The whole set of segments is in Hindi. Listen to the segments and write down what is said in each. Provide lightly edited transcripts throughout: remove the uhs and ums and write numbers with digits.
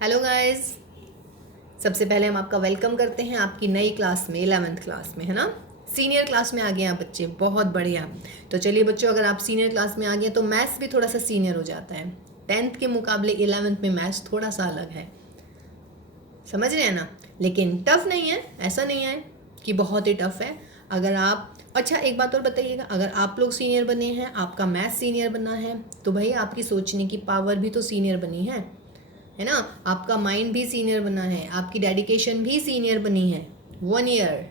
Hello guys. सबसे पहले हम आपका वेलकम करते हैं आपकी नई क्लास में, 11th क्लास में, है ना। सीनियर क्लास में आ गए आप बच्चे, बहुत बढ़िया। तो चलिए बच्चों, अगर आप सीनियर क्लास में आ गए तो मैथ्स भी थोड़ा सा सीनियर हो जाता है। 10th के मुकाबले 11th में मैथ्स थोड़ा सा अलग है, समझ रहे हैं ना। लेकिन टफ नहीं है, ऐसा नहीं है कि बहुत ही टफ है। अगर आप अच्छा एक बात और बताइएगा, अगर आप लोग सीनियर बने हैं, आपका मैथ्स सीनियर बना है, तो भाई आपकी सोचने की पावर भी तो सीनियर बनी है ना। आपका माइंड भी सीनियर बना है, आपकी डेडिकेशन भी सीनियर बनी है। 1 ईयर,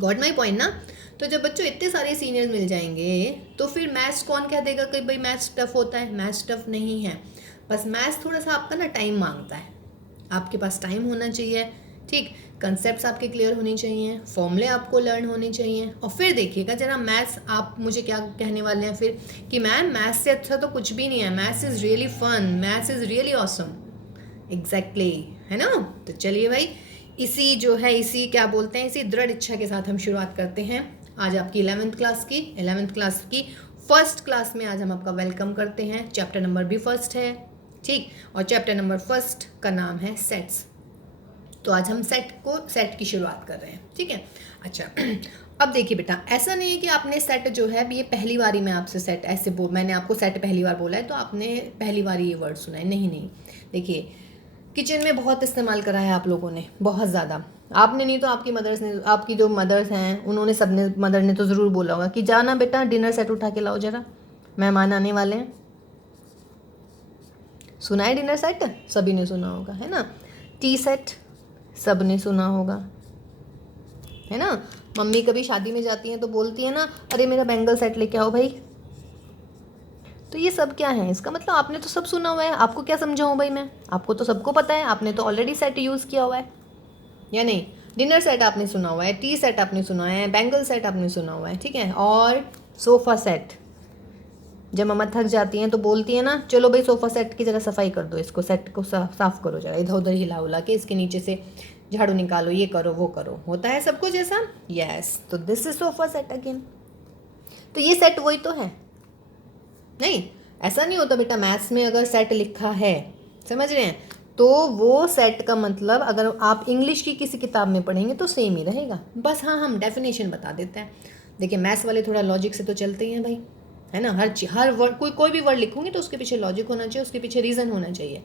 गॉट माई पॉइंट ना। तो जब बच्चों इतने सारे सीनियर मिल जाएंगे तो फिर मैथ्स कौन कह देगा कि भाई मैथ्स टफ होता है। मैथ्स टफ नहीं है, बस मैथ्स थोड़ा सा आपका ना टाइम मांगता है। आपके पास टाइम होना चाहिए, ठीक। कंसेप्ट आपके क्लियर होने चाहिए, फॉर्मूले आपको लर्न होने चाहिए। और फिर देखिएगा जरा मैथ्स, आप मुझे क्या कहने वाले हैं फिर कि मैम मैथ्स से अच्छा तो कुछ भी नहीं है, maths is really fun, maths is really awesome. Exactly, है ना। तो चलिए भाई, इसी जो है, इसी क्या बोलते हैं, इसी दृढ़ इच्छा के साथ हम शुरुआत करते हैं आज आपकी 11th क्लास की फर्स्ट क्लास में। आज हम आपका वेलकम करते हैं। चैप्टर नंबर भी फर्स्ट है, ठीक। और चैप्टर नंबर फर्स्ट का नाम है सेट्स। तो आज हम सेट की शुरुआत कर रहे हैं, ठीक है। अच्छा अब देखिए बेटा, ऐसा नहीं है कि आपने सेट जो है, ये पहली बारी में आपसे सेट ऐसे मैंने आपको सेट पहली बार बोला है तो आपने पहली बार ये वर्ड सुना है, नहीं नहीं। देखिए, किचन में बहुत इस्तेमाल करा है आप लोगों ने, बहुत ज़्यादा। आपने नहीं तो आपकी मदर्स ने, आपकी जो मदर्स हैं उन्होंने, सबने, मदर ने तो ज़रूर बोला होगा कि जाना बेटा डिनर सेट उठा के लाओ जरा, मेहमान आने वाले हैं। सुना है डिनर सेट, सभी ने सुना होगा, है ना। टी सेट सब ने सुना होगा, है ना। मम्मी कभी शादी में जाती हैं तो बोलती है ना, अरे मेरा बैंगल सेट लेके आओ भाई। तो ये सब क्या है, इसका मतलब आपने तो सब सुना हुआ है। आपको क्या समझाऊँ भाई मैं, आपको तो सबको पता है, आपने तो ऑलरेडी सेट यूज़ किया हुआ है या नहीं। डिनर सेट आपने सुना हुआ है, टी सेट आपने सुना है, बैंगल सेट आपने सुना हुआ है, ठीक है। और सोफ़ा सेट, जब मम्मा थक जाती हैं तो बोलती है ना, चलो भाई सोफ़ा सेट की ज़रा सफाई कर दो, इसको सेट को साफ़ करो जरा, इधर उधर हिला उला के इसके नीचे से झाड़ू निकालो, ये करो वो करो, होता है सब कुछ ऐसा। यस, तो this is sofa set again. तो ये सेट वही तो है, नहीं ऐसा नहीं होता बेटा। मैथ्स में अगर सेट लिखा है, समझ रहे हैं, तो वो सेट का मतलब अगर आप इंग्लिश की किसी किताब में पढ़ेंगे तो सेम ही रहेगा। बस हाँ, हम डेफिनेशन बता देते हैं। देखिए मैथ्स वाले थोड़ा लॉजिक से तो चलते ही हैं भाई, है ना। हर वर्ड, कोई भी वर्ड लिखोगे तो उसके पीछे लॉजिक होना चाहिए, उसके पीछे रीज़न होना चाहिए।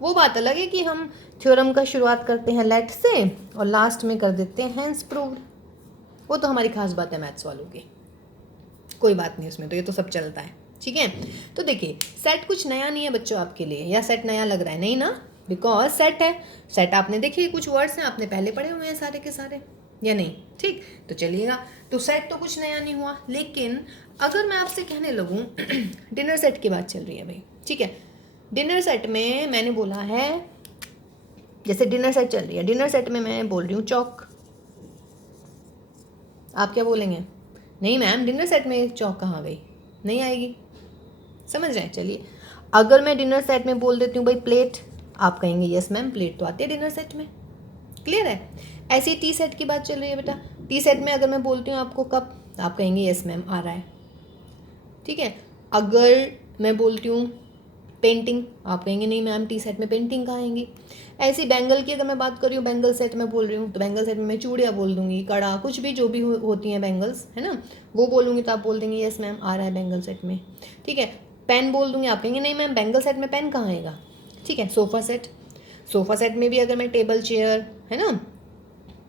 वो बात अलग है कि हम थ्योरम का शुरुआत करते हैं लेट से और लास्ट में कर देते हैं हैंस प्रूव्ड। वो तो हमारी खास बात है मैथ्स वालों की, कोई बात नहीं उसमें, तो ये तो सब चलता है, ठीक है। तो देखिए सेट कुछ नया नहीं है बच्चों आपके लिए, या सेट नया लग रहा है, नहीं ना, बिकॉज सेट है। सेट आपने देखिए कुछ वर्ड्स हैं आपने पहले पढ़े हुए हैं सारे के सारे, या नहीं, ठीक। तो चलिएगा, तो सेट तो कुछ नया नहीं हुआ। लेकिन अगर मैं आपसे कहने लगूँ डिनर सेट की बात चल रही है भाई, ठीक है। डिनर सेट में मैंने बोला है, जैसे डिनर सेट चल रही है, डिनर सेट में मैं बोल रही हूँ चौक, आप क्या बोलेंगे? नहीं मैम डिनर सेट में चौक कहाँ गई, नहीं आएगी, समझ रहे हैं। चलिए, अगर मैं डिनर सेट में बोल देती हूँ भाई प्लेट, आप कहेंगे यस मैम प्लेट तो आती है डिनर सेट में, क्लियर है। ऐसी टी सेट की बात चल रही है बेटा, टी सेट में अगर मैं बोलती हूँ आपको कप, आप कहेंगे यस मैम आ रहा है, ठीक है। अगर मैं बोलती हूँ पेंटिंग, आप कहेंगे नहीं मैम टी सेट में पेंटिंग कहाँ आएंगी। ऐसी बैंगल की अगर मैं बात कर रही हूँ, बैंगल सेट में बोल रही हूँ, तो बैंगल सेट में मैं चूड़ियाँ बोल दूंगी, कड़ा, कुछ भी जो भी होती हैं बैंगल्स, है ना, वो बोलूँगी तो आप बोल देंगे यस मैम आ रहा है बैंगल सेट में, ठीक है। पेन बोल दूंगी, आप कहेंगे नहीं मैम बैंगल सेट में पेन कहाँ आएगा, ठीक है। सोफ़ा सेट, सोफ़ा सेट में भी अगर मैं टेबल चेयर, है ना,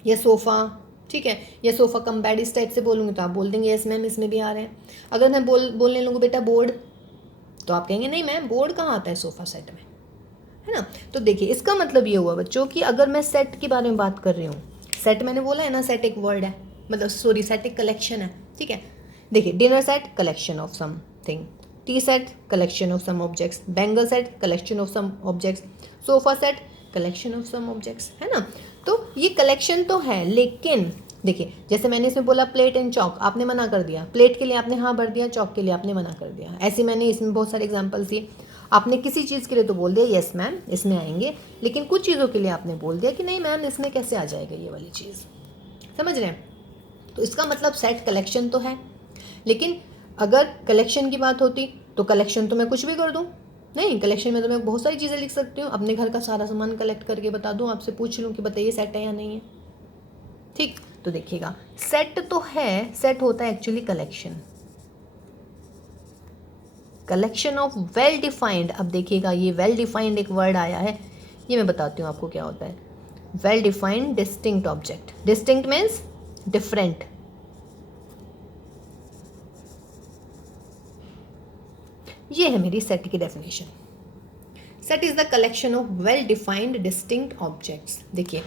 या सोफ़ा, ठीक है, या सोफ़ा कम बेड इस टाइप से बोलूँगी तो आप बोल देंगे यस मैम इसमें भी आ रहे हैं। अगर मैं बोलने लगूँ बेटा बोर्ड, तो आप कहेंगे नहीं मैम बोर्ड कहाँ आता है सोफ़ा सेट में, है ना। तो देखिए इसका मतलब ये हुआ बच्चों कि अगर मैं सेट के बारे में बात कर रही हूँ, सेट मैंने बोला है ना, सेट एक वर्ड है, मतलब सॉरी सेट एक कलेक्शन है, ठीक है। देखिए dinner set collection of something, tea set collection of some objects, bangle set collection of some objects, sofa set collection of some objects, है ना। तो ये कलेक्शन तो है, लेकिन देखिए जैसे मैंने इसमें बोला प्लेट एंड चौक, आपने मना कर दिया, प्लेट के लिए आपने हाँ भर दिया, चौक के लिए आपने मना कर दिया। ऐसे मैंने इसमें बहुत सारे एग्जाम्पल्स दिए। आपने किसी चीज़ के लिए तो बोल दिया यस मैम इसमें आएंगे, लेकिन कुछ चीज़ों के लिए आपने बोल दिया कि नहीं मैम इसमें कैसे आ जाएगा ये वाली चीज़, समझ रहे हैं। तो इसका मतलब सेट कलेक्शन तो है, लेकिन अगर कलेक्शन की बात होती तो कलेक्शन तो मैं कुछ भी कर दूँ, नहीं, कलेक्शन में तो मैं बहुत सारी चीज़ें लिख सकती हूँ, अपने घर का सारा सामान कलेक्ट करके बता दूँ, आपसे पूछ लूँ कि बताइए सेट है या नहीं है। ठीक, तो देखिएगा सेट तो है, सेट होता है actually collection, collection of well defined. अब देखिएगा ये वेल डिफाइंड एक वर्ड आया है, ये मैं बताती हूँ आपको क्या होता है। Well defined distinct object, distinct means different, ये है मेरी सेट की definition. Set is the collection of well defined distinct objects. देखिए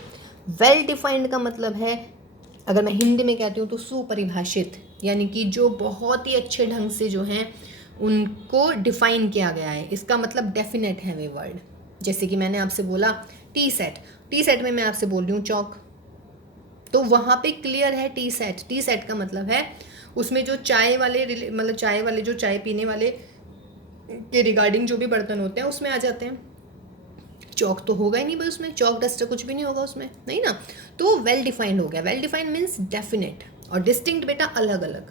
वेल डिफाइंड का मतलब है, अगर मैं हिंदी में कहती हूँ तो सुपरिभाषित, यानी कि जो बहुत ही अच्छे ढंग से जो हैं उनको डिफाइन किया गया है, इसका मतलब डेफिनेट है वे वर्ड। जैसे कि मैंने आपसे बोला टी सेट, टी सेट में मैं आपसे बोल रही हूँ चौक, तो वहाँ पे क्लियर है टी सेट। टी सेट का मतलब है उसमें जो चाय वाले मतलब चाय वाले जो चाय पीने वाले के रिगार्डिंग जो भी बर्तन होते हैं उसमें आ जाते हैं। चौक तो होगा ही नहीं बस उसमें, चौक डस्टर कुछ भी नहीं होगा उसमें, नहीं ना। तो वेल डिफाइंड हो गया, वेल डिफाइंड मीन्स डेफिनेट, और डिस्टिंक्ट बेटा अलग अलग,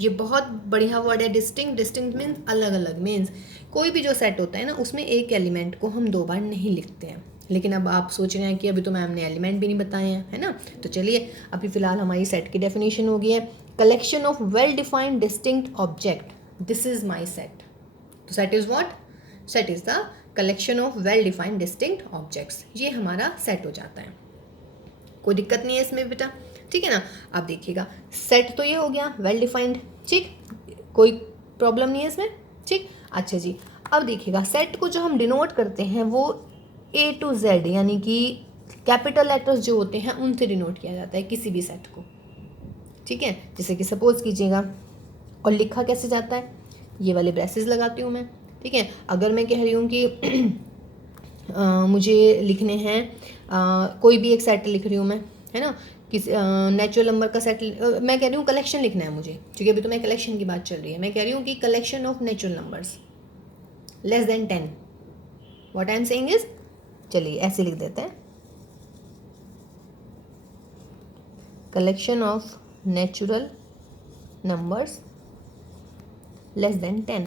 ये बहुत बढ़िया वर्ड है डिस्टिंक्ट। डिस्टिंक्ट मीन्स अलग अलग, मीन्स कोई भी जो सेट होता है ना उसमें एक एलिमेंट को हम दो बार नहीं लिखते हैं। लेकिन अब आप सोच रहे हैं कि अभी तो मैम ने एलिमेंट भी नहीं बताए हैं, है ना। तो चलिए अभी फिलहाल हमारी सेट की डेफिनेशन हो गई है, collection of well defined distinct object, this is my set. तो set is what, set is the collection of well defined distinct objects, ये हमारा सेट हो जाता है। कोई दिक्कत नहीं है इसमें बेटा, ठीक है ना। अब देखिएगा सेट तो ये हो गया वेल डिफाइंड, ठीक, कोई प्रॉब्लम नहीं है इसमें, ठीक। अच्छा जी, अब देखिएगा सेट को जो हम डिनोट करते हैं वो A to Z यानी कि कैपिटल लेटर्स जो होते हैं उनसे डिनोट किया जाता है किसी भी सेट को, ठीक है। जैसे कि सपोज कीजिएगा, और लिखा कैसे जाता है, ये वाले ब्रेसेस लगाती हूँ मैं, ठीक है। अगर मैं कह रही हूँ कि मुझे लिखने हैं कोई भी एक सेट लिख रही हूँ मैं, है ना, किस नेचुरल नंबर का सेट, मैं कह रही हूँ कलेक्शन लिखना है मुझे, क्योंकि अभी तो मैं कलेक्शन की बात चल रही है। मैं कह रही हूँ कि collection of natural numbers less than 10, what I am saying is, चलिए ऐसे लिख देते हैं, collection of natural numbers less than 10।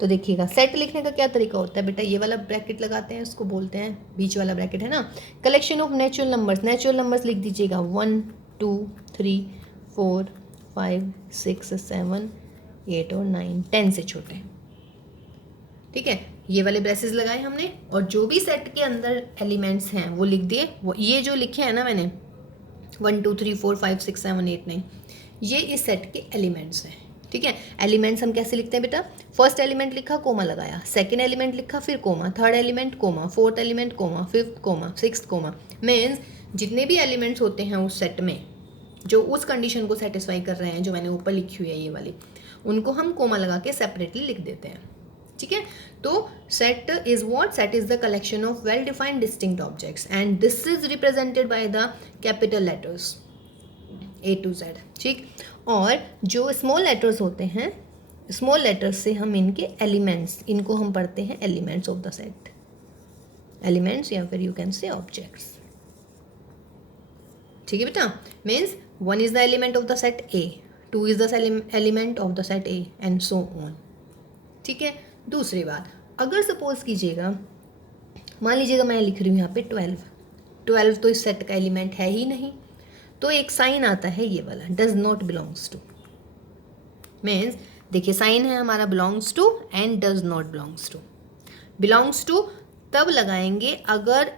तो देखिएगा सेट लिखने का क्या तरीका होता है बेटा, ये वाला ब्रैकेट लगाते हैं, इसको बोलते हैं बीच वाला ब्रैकेट, है ना। Collection of natural numbers, natural numbers लिख दीजिएगा 1 2 3 4 5 6 7 8 और 9, 10 से छोटे, ठीक है। ये वाले ब्रेसेस लगाए हमने, और जो भी सेट के अंदर एलिमेंट्स हैं वो लिख दिए। वो ये जो लिखे हैं ना मैंने 1 2 3 4 5 6 7 8 9, ये इस सेट के एलिमेंट्स हैं, ठीक है। एलिमेंट्स हम कैसे लिखते हैं बेटा, फर्स्ट एलिमेंट लिखा कोमा लगाया, सेकंड एलिमेंट लिखा फिर comma, third element comma, fourth element comma, fifth comma, sixth comma. Means जितने भी एलिमेंट्स होते हैं उस सेट में जो उस कंडीशन को सेटिस्फाई कर रहे हैं, जो मैंने ऊपर लिखी हुई है ये वाली, उनको हम कोमा लगा के सेपरेटली लिख देते हैं, ठीक है। तो set is what, set is the collection of well defined distinct objects and this is represented by the capital letters A to Z, ठीक। और जो स्मॉल लेटर्स होते हैं, स्मॉल लेटर्स से हम इनके एलिमेंट्स, इनको हम पढ़ते हैं elements of the set, elements या फिर यू कैन से ऑब्जेक्ट्स, ठीक है बेटा। Means 1 is the element of the set A, 2 is the element of the set A and so on, ठीक है। दूसरी बात, अगर सपोज कीजिएगा, मान लीजिएगा मैं लिख रही हूँ यहाँ पे 12 तो इस सेट का एलिमेंट है ही नहीं, तो एक साइन आता है ये वाला, does not belongs to. Means देखिए साइन है हमारा belongs to and does not belongs to. Belongs to तब लगाएंगे अगर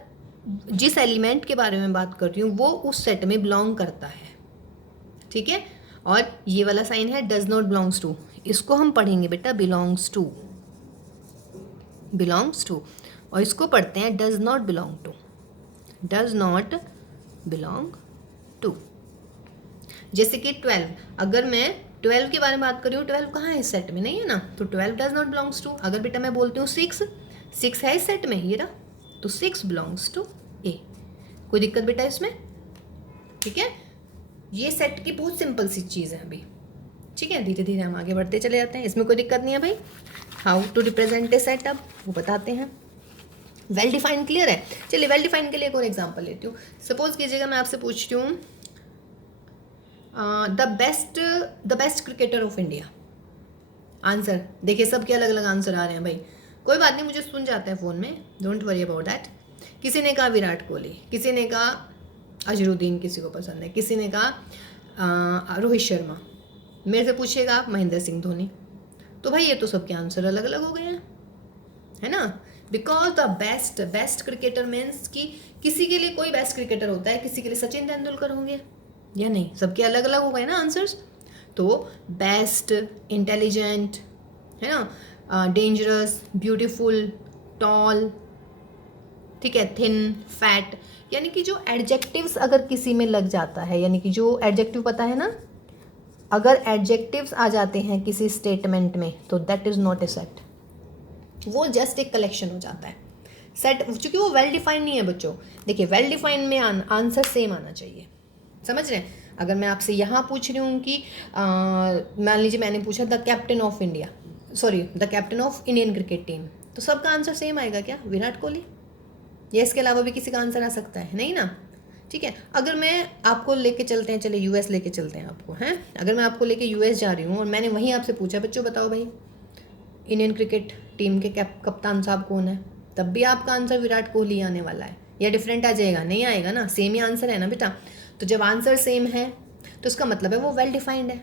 जिस एलिमेंट के बारे में बात कर रही हूँ वो उस सेट में बिलोंग करता है, ठीक है। और ये वाला साइन है डज नॉट बिलोंग्स टू, इसको हम पढ़ेंगे बेटा बिलोंग्स टू, बिलोंग्स टू, और इसको पढ़ते हैं does not belong to, does not belong to. जैसे कि 12, अगर मैं 12 के बारे में बात कर रही हूँ, 12 कहाँ है इस सेट में, नहीं है ना, तो 12 डज नॉट बिलोंग्स टू। अगर बेटा मैं बोलती हूँ 6 है इस सेट में, ये रहा, तो 6 बिलोंग्स टू A। कोई दिक्कत बेटा इसमें, ठीक है। ये सेट की बहुत सिंपल सी चीज़ है अभी, ठीक है। धीरे धीरे हम आगे बढ़ते चले जाते हैं, इसमें कोई दिक्कत नहीं है भाई। How to represent a set, अब वो बताते हैं। वेल डिफाइंड क्लियर है, चलिए वेल डिफाइंड के लिए एक और एग्जांपल लेती हूँ। सपोज कीजिएगा मैं आपसे पूछती हूँ the best cricketer of India, answer देखिए सबके अलग अलग आंसर आ रहे हैं भाई। कोई बात नहीं, मुझे सुन जाता है फ़ोन में, डोंट वरी अबाउट दैट। किसी ने कहा विराट कोहली, किसी ने कहा अजरुद्दीन, किसी को पसंद है, किसी ने कहा रोहित शर्मा, मेरे से पूछिएगा आप महेंद्र सिंह धोनी। तो भाई ये तो सबके आंसर अलग अलग हो गए हैं, है ना। Because the best cricketer means कि किसी के लिए कोई बेस्ट क्रिकेटर होता है, किसी के लिए सचिन तेंदुलकर होंगे या नहीं, सबके अलग अलग हो गए ना आंसर्स। तो बेस्ट, इंटेलिजेंट, है ना, डेंजरस, ब्यूटीफुल, टॉल, ठीक है, थिन, फैट, यानी कि जो एडजेक्टिव्स अगर किसी में लग जाता है, यानी कि जो एडजेक्टिव पता है ना, अगर एडजेक्टिव्स आ जाते हैं किसी स्टेटमेंट में तो that is not a set, वो जस्ट एक कलेक्शन हो जाता है। सेट चूंकि वो वेल डिफाइंड नहीं है बच्चों। देखिए वेल डिफाइंड में आंसर सेम आना चाहिए, समझ रहे हैं। अगर मैं आपसे यहाँ पूछ रही हूँ कि मान लीजिए मैंने पूछा the captain of India, sorry the captain of Indian cricket team, तो सबका आंसर सेम आएगा क्या? विराट कोहली, या इसके अलावा भी किसी का आंसर आ सकता है? नहीं ना, ठीक है। अगर मैं आपको लेके चलते हैं, चले यूएस लेके चलते हैं आपको, हैं, अगर मैं आपको लेके यूएस जा रही हूँ और मैंने वहीं आपसे पूछा बच्चों बताओ भाई इंडियन क्रिकेट टीम के कप्तान साहब कौन है, तब भी आपका आंसर विराट कोहली आने वाला है, या डिफरेंट आ जाएगा? नहीं आएगा ना, सेम ही आंसर है ना बेटा। तो जब आंसर सेम है तो उसका मतलब है वो वेल डिफाइंड है,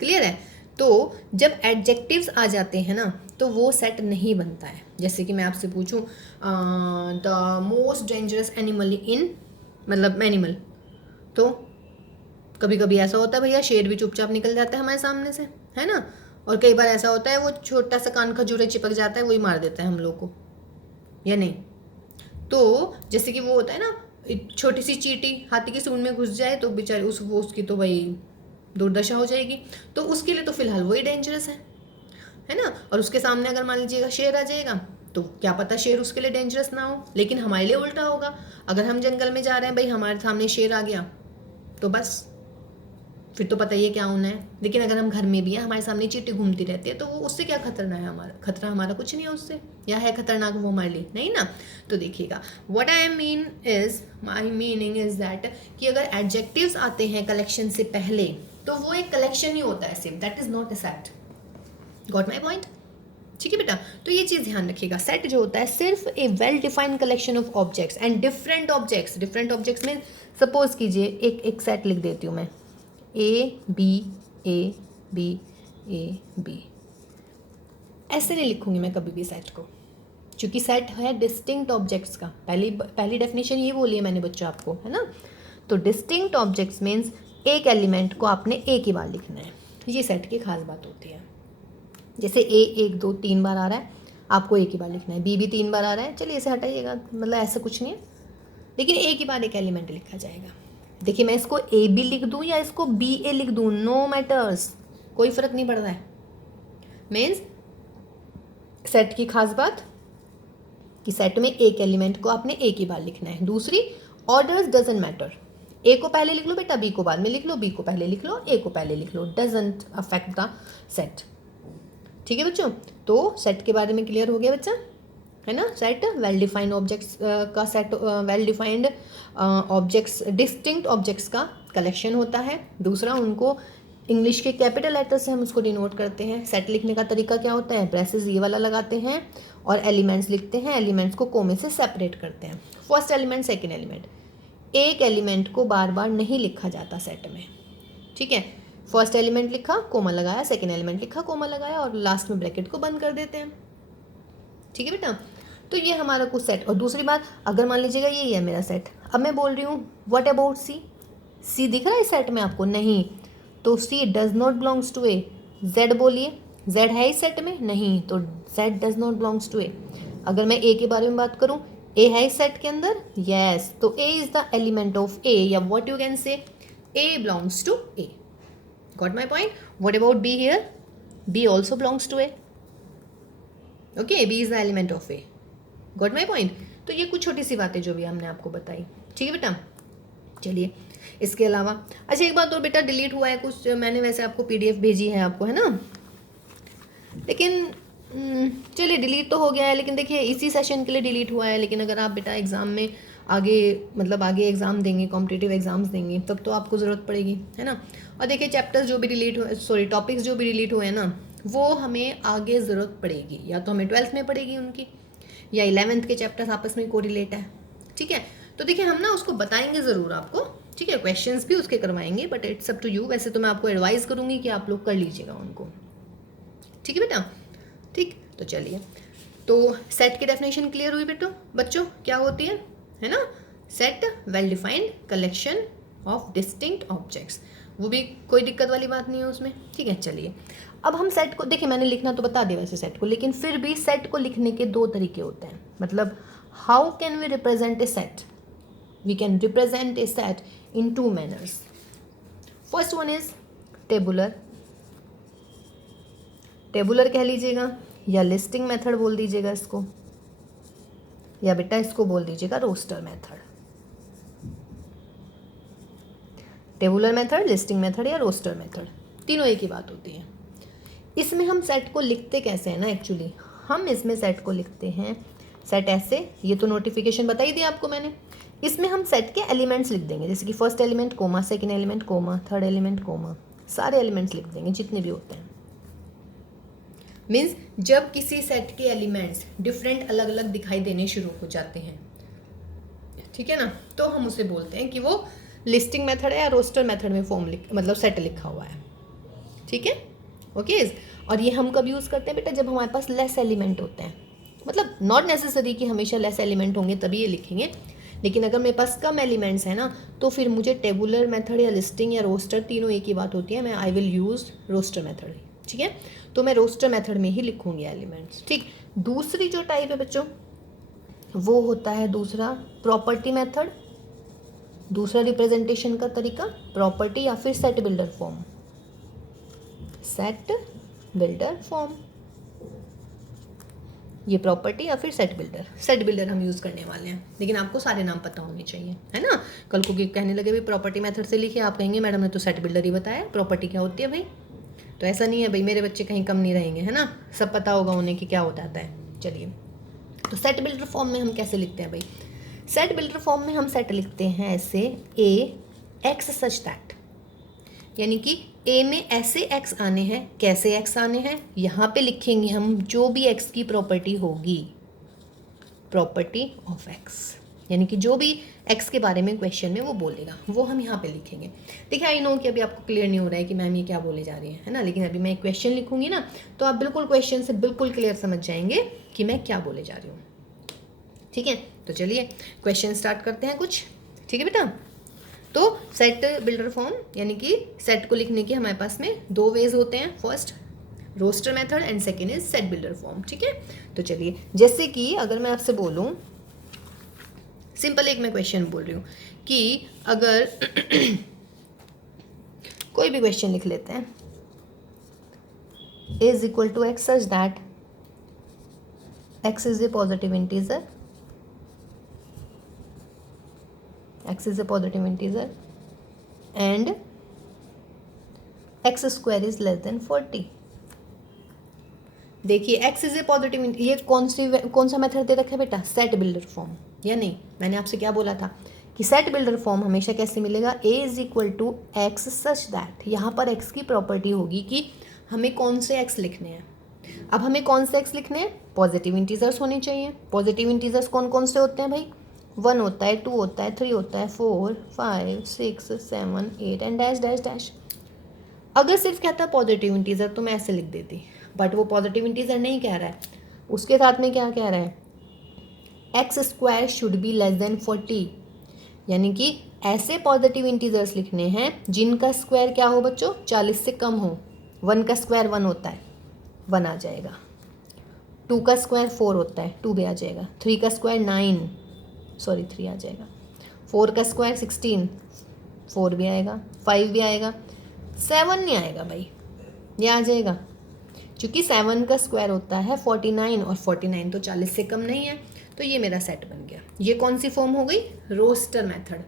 क्लियर है। तो जब एडजेक्टिव्स आ जाते हैं ना तो वो सेट नहीं बनता है। जैसे कि मैं आपसे पूछूं the most dangerous animal in, मतलब एनिमल, तो कभी कभी ऐसा होता है भैया शेर भी चुपचाप निकल जाता है हमारे सामने से, है ना। और कई बार ऐसा होता है वो छोटा सा कान खजूरे चिपक जाता है, वही मार देता है हम लोग को, या नहीं। तो जैसे कि वो होता है ना, छोटी सी चींटी हाथी की सूंड में घुस जाए तो बेचारे उसकी तो भाई दुर्दशा हो जाएगी। तो उसके लिए तो फिलहाल वही डेंजरस है ना। और उसके सामने अगर मान लीजिएगा शेर आ जाएगा तो क्या पता शेर उसके लिए डेंजरस ना हो, लेकिन हमारे लिए उल्टा होगा। अगर हम जंगल में जा रहे हैं भाई, हमारे सामने शेर आ गया तो बस फिर तो पता ही है क्या होना है। लेकिन अगर हम घर में भी हैं, हमारे सामने चींटी घूमती रहती है, तो वो उससे क्या खतरा है? खतरा हमारा कुछ नहीं है उससे, या है खतरनाक वो हमारे लिए? नहीं ना। तो देखिएगा what I mean is, my meaning is that कि अगर एडजेक्टिव्स आते हैं कलेक्शन से पहले तो वो एक कलेक्शन ही होता है सिर्फ, that is not A set. Got my point? ठीक है बेटा, तो ये चीज़ ध्यान रखिएगा। सेट जो होता है सिर्फ a well defined collection of objects and different objects में सपोज कीजिए एक सेट लिख देती हूँ मैं, A B A B A B, ऐसे नहीं लिखूंगी मैं कभी भी सेट को, क्योंकि सेट है डिस्टिंक्ट ऑब्जेक्ट्स का। पहली डेफिनेशन ये बोली है मैंने बच्चों आपको, है ना। तो डिस्टिंक्ट ऑब्जेक्ट्स मीन्स एक एलिमेंट को आपने एक ही बार लिखना है, ये सेट की खास बात होती है। जैसे ए 1 2 3 बार आ रहा है, आपको एक ही बार लिखना है, बी भी 3 बार आ रहा है, चलिए इसे हटाइएगा, मतलब ऐसा कुछ नहीं है, लेकिन एक ही बार एक एलिमेंट लिखा जाएगा। देखिए मैं इसको ए बी लिख दूं या इसको बी ए लिख दूं, नो मैटर्स, कोई फर्क नहीं पड़ रहा है। मीन्स सेट की खास बात कि सेट में एक एलिमेंट को आपने एक ही बार लिखना है। दूसरी, ऑर्डर्स डजंट मैटर, ए को पहले लिख लो बेटा, बी को बाद में लिख लो, बी को पहले लिख लो, ए को पहले लिख लो, डजंट अफेक्ट द सेट। ठीक है बच्चों, तो सेट के बारे में क्लियर हो गया बच्चा, है ना। सेट वेल डिफाइंड ऑब्जेक्ट्स का set, well defined objects, distinct objects का कलेक्शन होता है। दूसरा, उनको इंग्लिश के कैपिटल लेटर से हम उसको डिनोट करते हैं। सेट लिखने का तरीका क्या होता है? ब्रेसेस ये वाला लगाते हैं और एलिमेंट्स लिखते हैं, एलिमेंट्स को कोमे से सेपरेट करते हैं, फर्स्ट एलिमेंट सेकेंड एलिमेंट। एक एलिमेंट को बार बार नहीं लिखा जाता सेट में, ठीक है। फर्स्ट एलिमेंट लिखा, कोमा लगाया, सेकेंड एलिमेंट लिखा, कोमा लगाया, और लास्ट में ब्रैकेट को बंद कर देते हैं, ठीक है बेटा। तो ये हमारा कुछ सेट। और दूसरी बात, अगर मान लीजिएगा ये है मेरा सेट, अब मैं बोल रही हूँ व्हाट अबाउट सी, सी दिख रहा है इस सेट में आपको? नहीं, तो C does not belongs to A. Z बोलिए, जेड है इस सेट में? नहीं, तो Z does not belongs to A. अगर मैं ए के बारे में बात करूँ, ए है इस सेट के अंदर? यस, तो A is the element of A, या what you can say A belongs to A. Got my point? What about B here? B also belongs to A, okay, B is the element of A. Got my point? तो ये कुछ छोटी सी बातें जो भी हमने आपको बताई, ठीक है बेटा। चलिए, इसके अलावा अच्छा एक बात और बेटा, डिलीट हुआ है कुछ, मैंने वैसे आपको पीडीएफ भेजी है आपको, है ना, लेकिन चलिए डिलीट तो हो गया है, लेकिन देखिए इसी सेशन के लिए डिलीट हुआ है। लेकिन अगर आप बेटा एग्ज़ाम में आगे, मतलब आगे एग्ज़ाम देंगे, कॉम्पिटिटिव एग्ज़ाम्स देंगे, तब तो आपको ज़रूरत पड़ेगी, है ना। और देखिए चैप्टर्स जो भी डिलीट हुए, सॉरी टॉपिक्स जो भी डिलीट हुए हैं ना, वो हमें आगे ज़रूरत पड़ेगी, या तो हमें 12th में पड़ेगी उनकी, या 11th के चैप्टर्स आपस में कोरिलेट है, ठीक है। तो देखिए हम ना उसको बताएंगे ज़रूर आपको, ठीक है, क्वेश्चंस भी उसके करवाएंगे, but it's up to you. वैसे तो मैं आपको एडवाइस करूँगी कि आप लोग कर लीजिएगा उनको, ठीक है बेटा, ठीक। तो चलिए, तो सेट की डेफिनेशन क्लियर हुई बच्चों क्या होती है ना। Set well defined collection of distinct objects, वो भी कोई दिक्कत वाली बात नहीं है उसमें, ठीक है। चलिए अब हम सेट को, देखिए मैंने लिखना तो बता दिया वैसे सेट को, लेकिन फिर भी सेट को लिखने के दो तरीके होते हैं। मतलब how can we represent a set, we can represent a set in two manners. First one is tabular, tabular कह लीजिएगा, या लिस्टिंग मेथड बोल दीजिएगा इसको, या बेटा इसको बोल दीजिएगा roster method. Tabular method, listing method या रोस्टर मेथड, तीनों एक ही बात होती है। इसमें हम सेट को लिखते कैसे हैं ना, एक्चुअली हम इसमें सेट को लिखते हैं सेट ऐसे, ये तो नोटिफिकेशन बता ही दिया आपको मैंने। इसमें हम सेट के एलिमेंट्स लिख देंगे, जैसे कि first element comma, second element comma, third element comma, सारे एलिमेंट्स लिख देंगे जितने भी होते हैं। मीन्स जब किसी सेट के एलिमेंट्स डिफरेंट अलग अलग दिखाई देने शुरू हो जाते हैं, ठीक है ना, तो हम उसे बोलते हैं कि वो लिस्टिंग मेथड है या रोस्टर मेथड में फॉर्म मतलब सेट लिखा हुआ है, ठीक है, ओके। और ये हम कब यूज़ करते हैं बेटा, जब हमारे पास लेस एलिमेंट होते हैं। मतलब नॉट नेसेसरी कि हमेशा लेस एलिमेंट होंगे तभी ये लिखेंगे, लेकिन अगर मेरे पास कम एलिमेंट्स है ना, तो फिर मुझे टेबुलर मेथड या लिस्टिंग या रोस्टर तीनों एक ही बात होती है, मैं I will use roster method, ठीक है। तो मैं रोस्टर मेथड में ही लिखूंगी एलिमेंट्स, ठीक। दूसरी जो टाइप है बच्चों, वो होता है दूसरा प्रॉपर्टी मेथड, दूसरा रिप्रेजेंटेशन का तरीका प्रॉपर्टी या फिर set builder form, set builder form, ये प्रॉपर्टी या फिर सेट बिल्डर हम यूज़ करने वाले हैं, लेकिन आपको सारे नाम पता होने चाहिए, है ना। कल को कहने लगे भाई प्रॉपर्टी मेथड से लिखे, आप कहेंगे मैडम ने तो सेट बिल्डर ही बताया, प्रॉपर्टी क्या होती है भाई। तो ऐसा नहीं है भाई, मेरे बच्चे कहीं कम नहीं रहेंगे, है ना, सब पता होगा उन्हें कि क्या होता है। चलिए, तो सेट बिल्डर फॉर्म में हम कैसे लिखते हैं भाई, सेट बिल्डर फॉर्म में हम सेट लिखते हैं ऐसे, ए एक्स सच दैट, यानी कि ए में ऐसे एक्स आने हैं, कैसे एक्स आने हैं, यहाँ पे लिखेंगे हम जो भी एक्स की प्रॉपर्टी होगी, प्रॉपर्टी ऑफ एक्स, यानी कि जो भी एक्स के बारे में क्वेश्चन में वो बोलेगा वो हम यहाँ पे लिखेंगे। देखिए आई नो कि अभी आपको क्लियर नहीं हो रहा है कि मैम ये क्या बोले जा रही है ना, लेकिन अभी मैं क्वेश्चन लिखूंगी ना, तो आप बिल्कुल क्वेश्चन से बिल्कुल क्लियर समझ जाएंगे कि मैं क्या बोले जा रही हूँ, ठीक है। तो चलिए क्वेश्चन स्टार्ट करते हैं कुछ, ठीक है बेटा। तो सेट बिल्डर फॉर्म यानी कि सेट को लिखने के हमारे पास में दो वेज होते हैं, first roster method and second is set builder form, ठीक है। तो चलिए, जैसे कि अगर मैं आपसे बोलूं, सिंपल एक मैं क्वेश्चन बोल रही हूँ कि अगर कोई भी क्वेश्चन लिख लेते हैं, is equal to x such that x is a positive integer, x is a positive integer and x square is less than 40। देखिए x is a positive, ये कौन सा मेथड दे रखा है बेटा, सेट बिल्डर फॉर्म, या नहीं, मैंने आपसे क्या बोला था कि सेट बिल्डर फॉर्म हमेशा कैसे मिलेगा, a is equal to x such that, यहाँ पर x की प्रॉपर्टी होगी कि हमें कौन से x लिखने हैं। अब हमें कौन से x लिखने हैं, पॉजिटिव इंटीजर्स होने चाहिए। पॉजिटिव इंटीजर्स कौन कौन से होते हैं भाई, 1 होता है, 2 होता है, 3 होता है, 4 5 6 7 8 एंड डैश डैश डैश। अगर सिर्फ कहता पॉजिटिव इंटीजर तो मैं ऐसे लिख देती, बट वो पॉजिटिव इंटीजर नहीं कह रहा है, उसके साथ में क्या कह रहा है, x square should be less than 40, यानी कि ऐसे पॉजिटिव इंटीजर्स लिखने हैं जिनका स्क्वायर क्या हो बच्चों, 40 से कम हो। 1 का स्क्वायर 1 होता है, 1 आ जाएगा। 2 का स्क्वायर 4 होता है, 2 भी आ जाएगा। 3 का स्क्वायर 3 आ जाएगा। 4 का स्क्वायर 16, 4 भी आएगा, 5 भी आएगा, 7 नहीं आएगा भाई, ये आ जाएगा क्योंकि 7 का स्क्वायर होता है 49 और 49 तो 40 से कम नहीं है, तो ये मेरा सेट बन गया। ये कौन सी फॉर्म हो गई, roster method.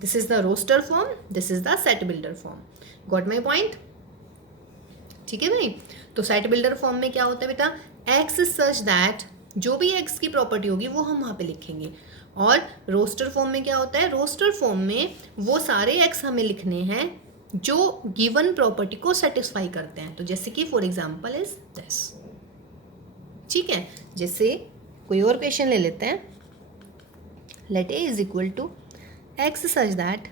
This is the roster form, this is the set builder form. Got my point, ठीक है भाई। तो सेट बिल्डर फॉर्म में क्या होता है बेटा, एक्स सच दैट, जो भी एक्स की प्रॉपर्टी होगी वो हम वहाँ पे लिखेंगे। और रोस्टर फॉर्म में क्या होता है, रोस्टर फॉर्म में वो सारे एक्स हमें लिखने हैं जो गिवन प्रॉपर्टी को सेटिस्फाई करते हैं। तो जैसे कि फॉर एग्जाम्पल इज दिस, ठीक है। जैसे कोई और क्वेश्चन ले लेते हैं, let a is equal to x such that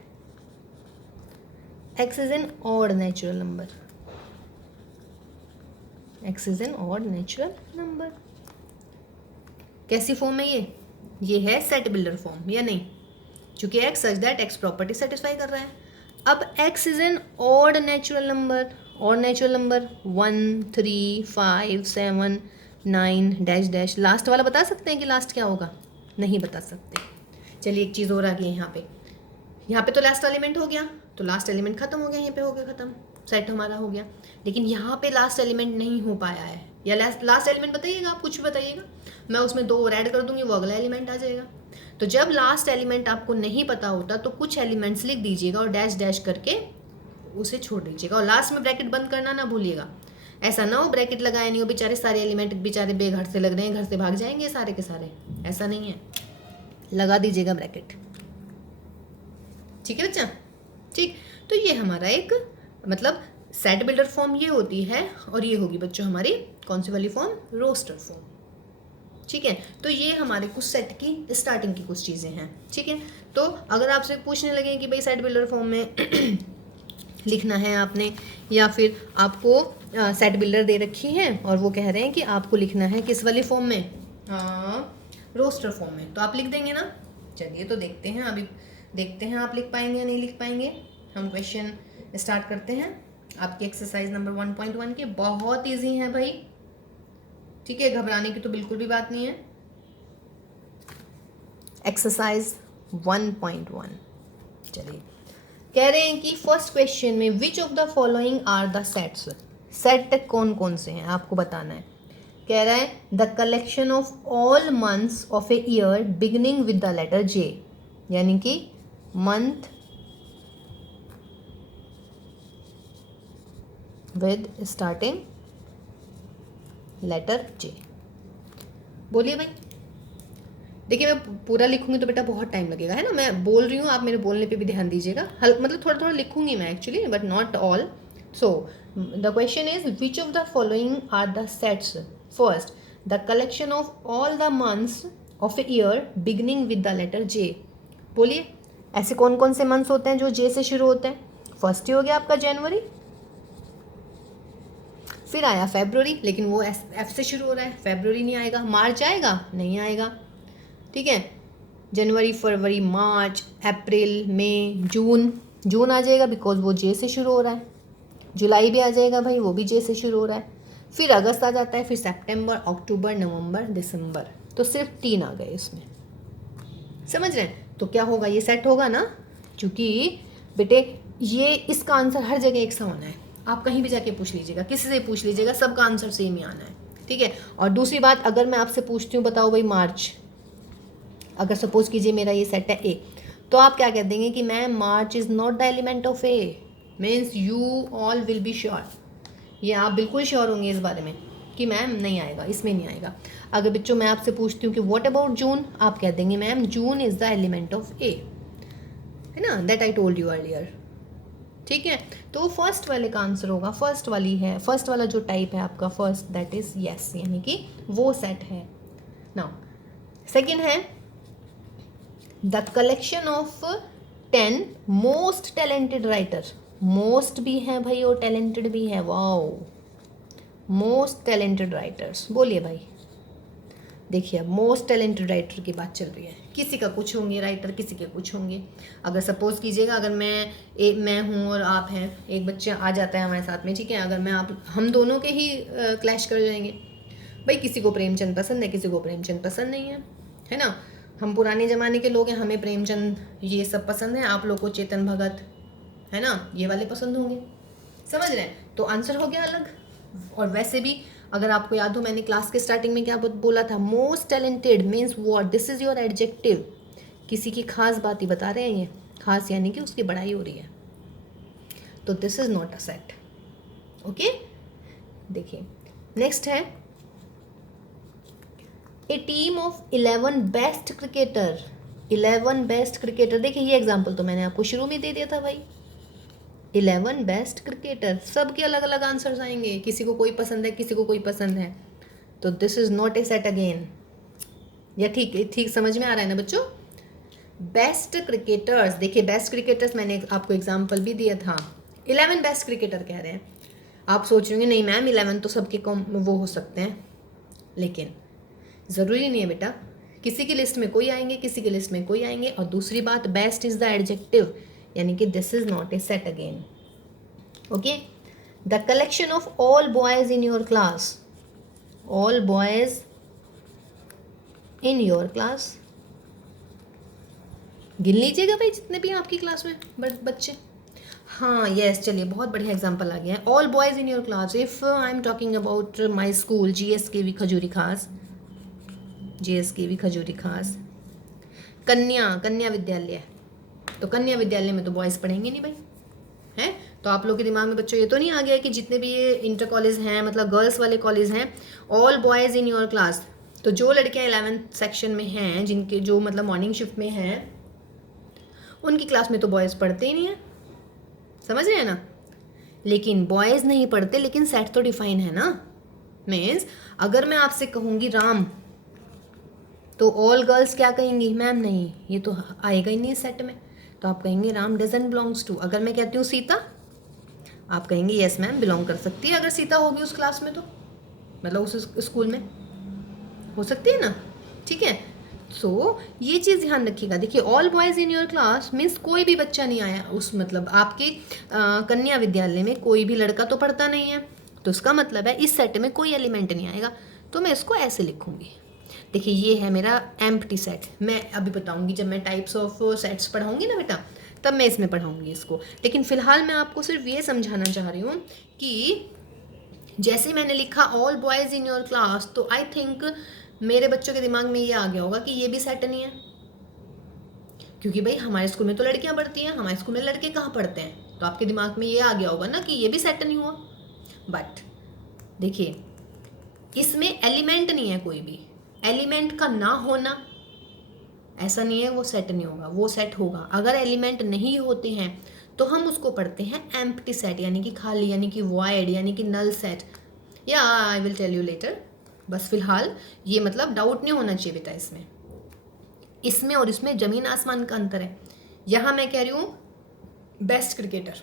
x is an odd natural number, x is an odd natural number. कैसी फॉर्म है ये है सेट बिल्डर फॉर्म या नहीं, क्योंकि x such that x property satisfy कर रहा है। अब x is an odd natural number, odd natural number 1 3 5 7 9 dash dash, last वाला बता सकते हैं कि लास्ट क्या होगा? नहीं बता सकते। चलिए एक चीज़ और आ गई है यहाँ पे तो लास्ट एलिमेंट हो गया, तो लास्ट एलिमेंट खत्म हो गया, यहाँ पे हो गया खत्म, सेट हमारा हो गया। लेकिन यहाँ पे लास्ट एलिमेंट नहीं हो पाया है, या लास्ट एलिमेंट बताइएगा, आप कुछ भी बताइएगा, मैं उसमें 2 और ऐड कर दूंगी, वो अगला एलिमेंट आ जाएगा। तो जब लास्ट एलिमेंट आपको नहीं पता होता तो कुछ एलिमेंट्स लिख दीजिएगा और डैश डैश करके उसे छोड़ दीजिएगा, और लास्ट में ब्रैकेट बंद करना ना भूलिएगा। ऐसा ना हो ब्रैकेट लगाया नहीं हो, बेचारे सारे एलिमेंट बेचारे बेघर से लग रहे हैं, घर से भाग जाएंगे सारे के सारे, ऐसा नहीं है, लगा दीजिएगा ब्रैकेट, ठीक है बच्चा? ठीक, तो ये हमारा एक मतलब सेट बिल्डर फॉर्म ये होती है, और ये होगी बच्चों हमारी कौन सी वाली फॉर्म? रोस्टर फॉर्म, ठीक है। तो ये हमारे कुछ सेट की स्टार्टिंग की कुछ चीज़ें हैं, ठीक है। तो अगर आपसे पूछने लगे कि भाई सेट बिल्डर फॉर्म में लिखना है आपने, या फिर आपको सेट बिल्डर दे रखी है और वो कह रहे हैं कि आपको लिखना है किस वाली फॉर्म में? रोस्टर फॉर्म में, तो आप लिख देंगे ना? चलिए तो देखते हैं, अभी देखते हैं आप लिख पाएंगे या नहीं लिख पाएंगे। हम क्वेश्चन स्टार्ट करते हैं आपकी एक्सरसाइज नंबर 1.1 के। बहुत ईजी है भाई, ठीक है, घबराने की तो बिल्कुल भी बात नहीं है। एक्सरसाइज 1.1, चलिए कह रहे हैं कि फर्स्ट क्वेश्चन में which of the following are the sets, set कौन कौन से हैं आपको बताना है। कह रहा है the collection of all months of a year beginning with the letter J, यानी कि month with starting letter J. बोलिए भाई। देखिए मैं पूरा लिखूंगी तो बेटा बहुत टाइम लगेगा, है ना, मैं बोल रही हूँ, आप मेरे बोलने पे भी ध्यान दीजिएगा, मतलब थोड़ा थोड़ा लिखूंगी मैं actually, but not all. So the question is which of the following are the sets, first the collection of all the months of a year beginning with the letter J. बोलिए ऐसे कौन कौन से मंथ्स होते हैं जो जे से शुरू होते हैं? फर्स्ट ही हो गया आपका जनवरी, फिर आया फेब्रुवरी, लेकिन वो एफ से शुरू हो रहा है, फेब्रुवरी नहीं आएगा। मार्च आएगा? नहीं आएगा, ठीक है। जनवरी, फरवरी, मार्च, अप्रैल, मई, जून, जून आ जाएगा बिकॉज वो जे से शुरू हो रहा है। जुलाई भी आ जाएगा भाई, वो भी जे से शुरू हो रहा है। फिर अगस्त आ जाता है, फिर सितंबर, अक्टूबर, नवंबर, दिसंबर, तो सिर्फ 3 आ गए इसमें, समझ रहे हैं? तो क्या होगा, ये सेट होगा ना, क्योंकि बेटे ये इसका आंसर हर जगह एक सा होना है, आप कहीं भी जाके पूछ लीजिएगा, किसी से पूछ लीजिएगा, सबका आंसर सेम ही आना है, ठीक है। और दूसरी बात, अगर मैं आपसे पूछती हूँ बताओ भाई मार्च, अगर सपोज कीजिए मेरा ये सेट है ए, तो आप क्या कह देंगे कि ma'am March is not the element of A, means you all will be sure, ये आप बिल्कुल श्योर होंगे इस बारे में कि मैम नहीं आएगा, इसमें नहीं आएगा। अगर बच्चों मैं आपसे पूछती हूँ कि व्हाट अबाउट जून, आप कह देंगे ma'am June is the element of A, है ना, that I told you earlier, ठीक है। तो फर्स्ट वाले का आंसर होगा, फर्स्ट वाली है, फर्स्ट वाला जो टाइप है आपका फर्स्ट, दैट इज यस, यानी कि वो सेट है। नाउ सेकंड है the collection of 10 most talented writer, most भी है भाई और टैलेंटेड भी है, वाओ, मोस्ट टैलेंटेड राइटर्स। बोलिए भाई, देखिए अब मोस्ट टैलेंटेड राइटर की बात चल रही है, किसी का कुछ होंगे राइटर, किसी के कुछ होंगे। अगर सपोज कीजिएगा, अगर मैं हूँ और आप हैं, एक बच्चा आ जाता है हमारे साथ में, ठीक है, अगर मैं आप हम दोनों के ही क्लैश कर जाएंगे भाई, किसी को प्रेमचंद पसंद है, किसी को प्रेमचंद पसंद नहीं है ना, हम पुराने ज़माने के लोग हैं, हमें प्रेमचंद ये सब पसंद है, आप लोग को चेतन भगत, है ना, ये वाले पसंद होंगे, समझ रहे हैं? तो आंसर हो गया अलग। और वैसे भी अगर आपको याद हो, मैंने क्लास के स्टार्टिंग में क्या बोला था, most talented means what, this is your adjective, किसी की खास बात ही बता रहे हैं, ये खास यानी कि उसकी बड़ाई हो रही है, तो this is not a set, okay. देखिए नेक्स्ट है a team of 11 best cricketer, 11 best cricketer. देखिए ये एग्जाम्पल तो मैंने आपको शुरू में दे दिया था भाई, 11 बेस्ट क्रिकेटर, सबके अलग अलग आंसर्स आएंगे, किसी को कोई पसंद है, किसी को कोई पसंद है, तो this is not A set again. या ठीक ठीक समझ में आ रहा है ना बच्चों? बेस्ट क्रिकेटर्स, देखिए बेस्ट क्रिकेटर्स मैंने आपको एग्जांपल भी दिया था, 11 बेस्ट क्रिकेटर कह रहे हैं। आप सोच रहे नहीं मैम 11 तो सबके कम वो हो सकते हैं, लेकिन ज़रूरी नहीं है बेटा, किसी की लिस्ट में कोई आएंगे, किसी की लिस्ट में कोई आएंगे। और दूसरी बात, बेस्ट इज द एडजेक्टिव, यानी कि this is not A set again. Okay, the collection of all boys in your class, all boys in your class, गिन लीजिएगा भाई जितने भी हैं आपकी क्लास में बच्चे। हाँ यस, चलिए बहुत बढ़िया एग्जांपल आ गया है। All boys in your class, if I am talking about my school GSKV खजूरी खास, GSKV खजूरी खास, कन्या विद्यालय, तो कन्या विद्यालय में तो बॉयज़ पढ़ेंगे नहीं भाई, हैं? तो आप लोग के दिमाग में बच्चों ये तो नहीं आ गया कि जितने भी ये इंटर कॉलेज हैं, मतलब गर्ल्स वाले कॉलेज हैं, all boys in your class, तो जो लड़कियां 11th सेक्शन में हैं, जिनके जो मतलब मॉर्निंग शिफ्ट में हैं, उनकी क्लास में तो बॉयज़ पढ़ते ही नहीं हैं, समझ रहे हैं ना? लेकिन बॉयज़ नहीं पढ़ते, लेकिन सेट तो डिफाइन है ना। मीन्स अगर मैं आपसे कहूँगी राम, तो ऑल गर्ल्स क्या कहेंगी? मैम नहीं, ये तो आएगा ही नहीं सेट में, तो आप कहेंगे राम डजंट बिलोंग्स टू। अगर मैं कहती हूँ सीता, आप कहेंगे यस मैम बिलोंग कर सकती है, अगर सीता होगी उस क्लास में, तो मतलब उस स्कूल में हो सकती है ना, ठीक है। सो ये चीज़ ध्यान रखिएगा। देखिए all boys in your class means कोई भी बच्चा नहीं आया उस, मतलब आपके कन्या विद्यालय में कोई भी लड़का तो पढ़ता नहीं है, तो उसका मतलब है इस सेट में कोई एलिमेंट नहीं आएगा, तो मैं इसको ऐसे लिखूंगी। देखिए ये है मेरा एम्प्टी सेट, मैं अभी बताऊंगी जब मैं टाइप्स ऑफ सेट्स पढ़ाऊंगी ना बेटा, तब मैं इसमें पढ़ाऊंगी इसको। लेकिन फिलहाल मैं आपको सिर्फ ये समझाना चाह रही हूँ कि जैसे मैंने लिखा all boys in your class, तो आई थिंक मेरे बच्चों के दिमाग में ये आ गया होगा कि ये भी सेट नहीं है, क्योंकि भाई हमारे स्कूल में तो लड़कियां पढ़ती हैं, हमारे स्कूल में लड़के कहाँ पढ़ते हैं, तो आपके दिमाग में ये आ गया होगा ना कि ये भी सेट नहीं हुआ। बट देखिए इसमें एलिमेंट नहीं है, कोई भी एलिमेंट का ना होना ऐसा नहीं है वो सेट नहीं होगा, वो सेट होगा। अगर एलिमेंट नहीं होते हैं तो हम उसको पढ़ते हैं एम्प्टी सेट, यानी कि खाली, यानी कि वॉइड, यानी कि नल सेट, या I will tell you later. बस फिलहाल ये मतलब डाउट नहीं होना चाहिए बेटा, इसमें और इसमें ज़मीन आसमान का अंतर है। यहाँ मैं कह रही हूँ बेस्ट क्रिकेटर,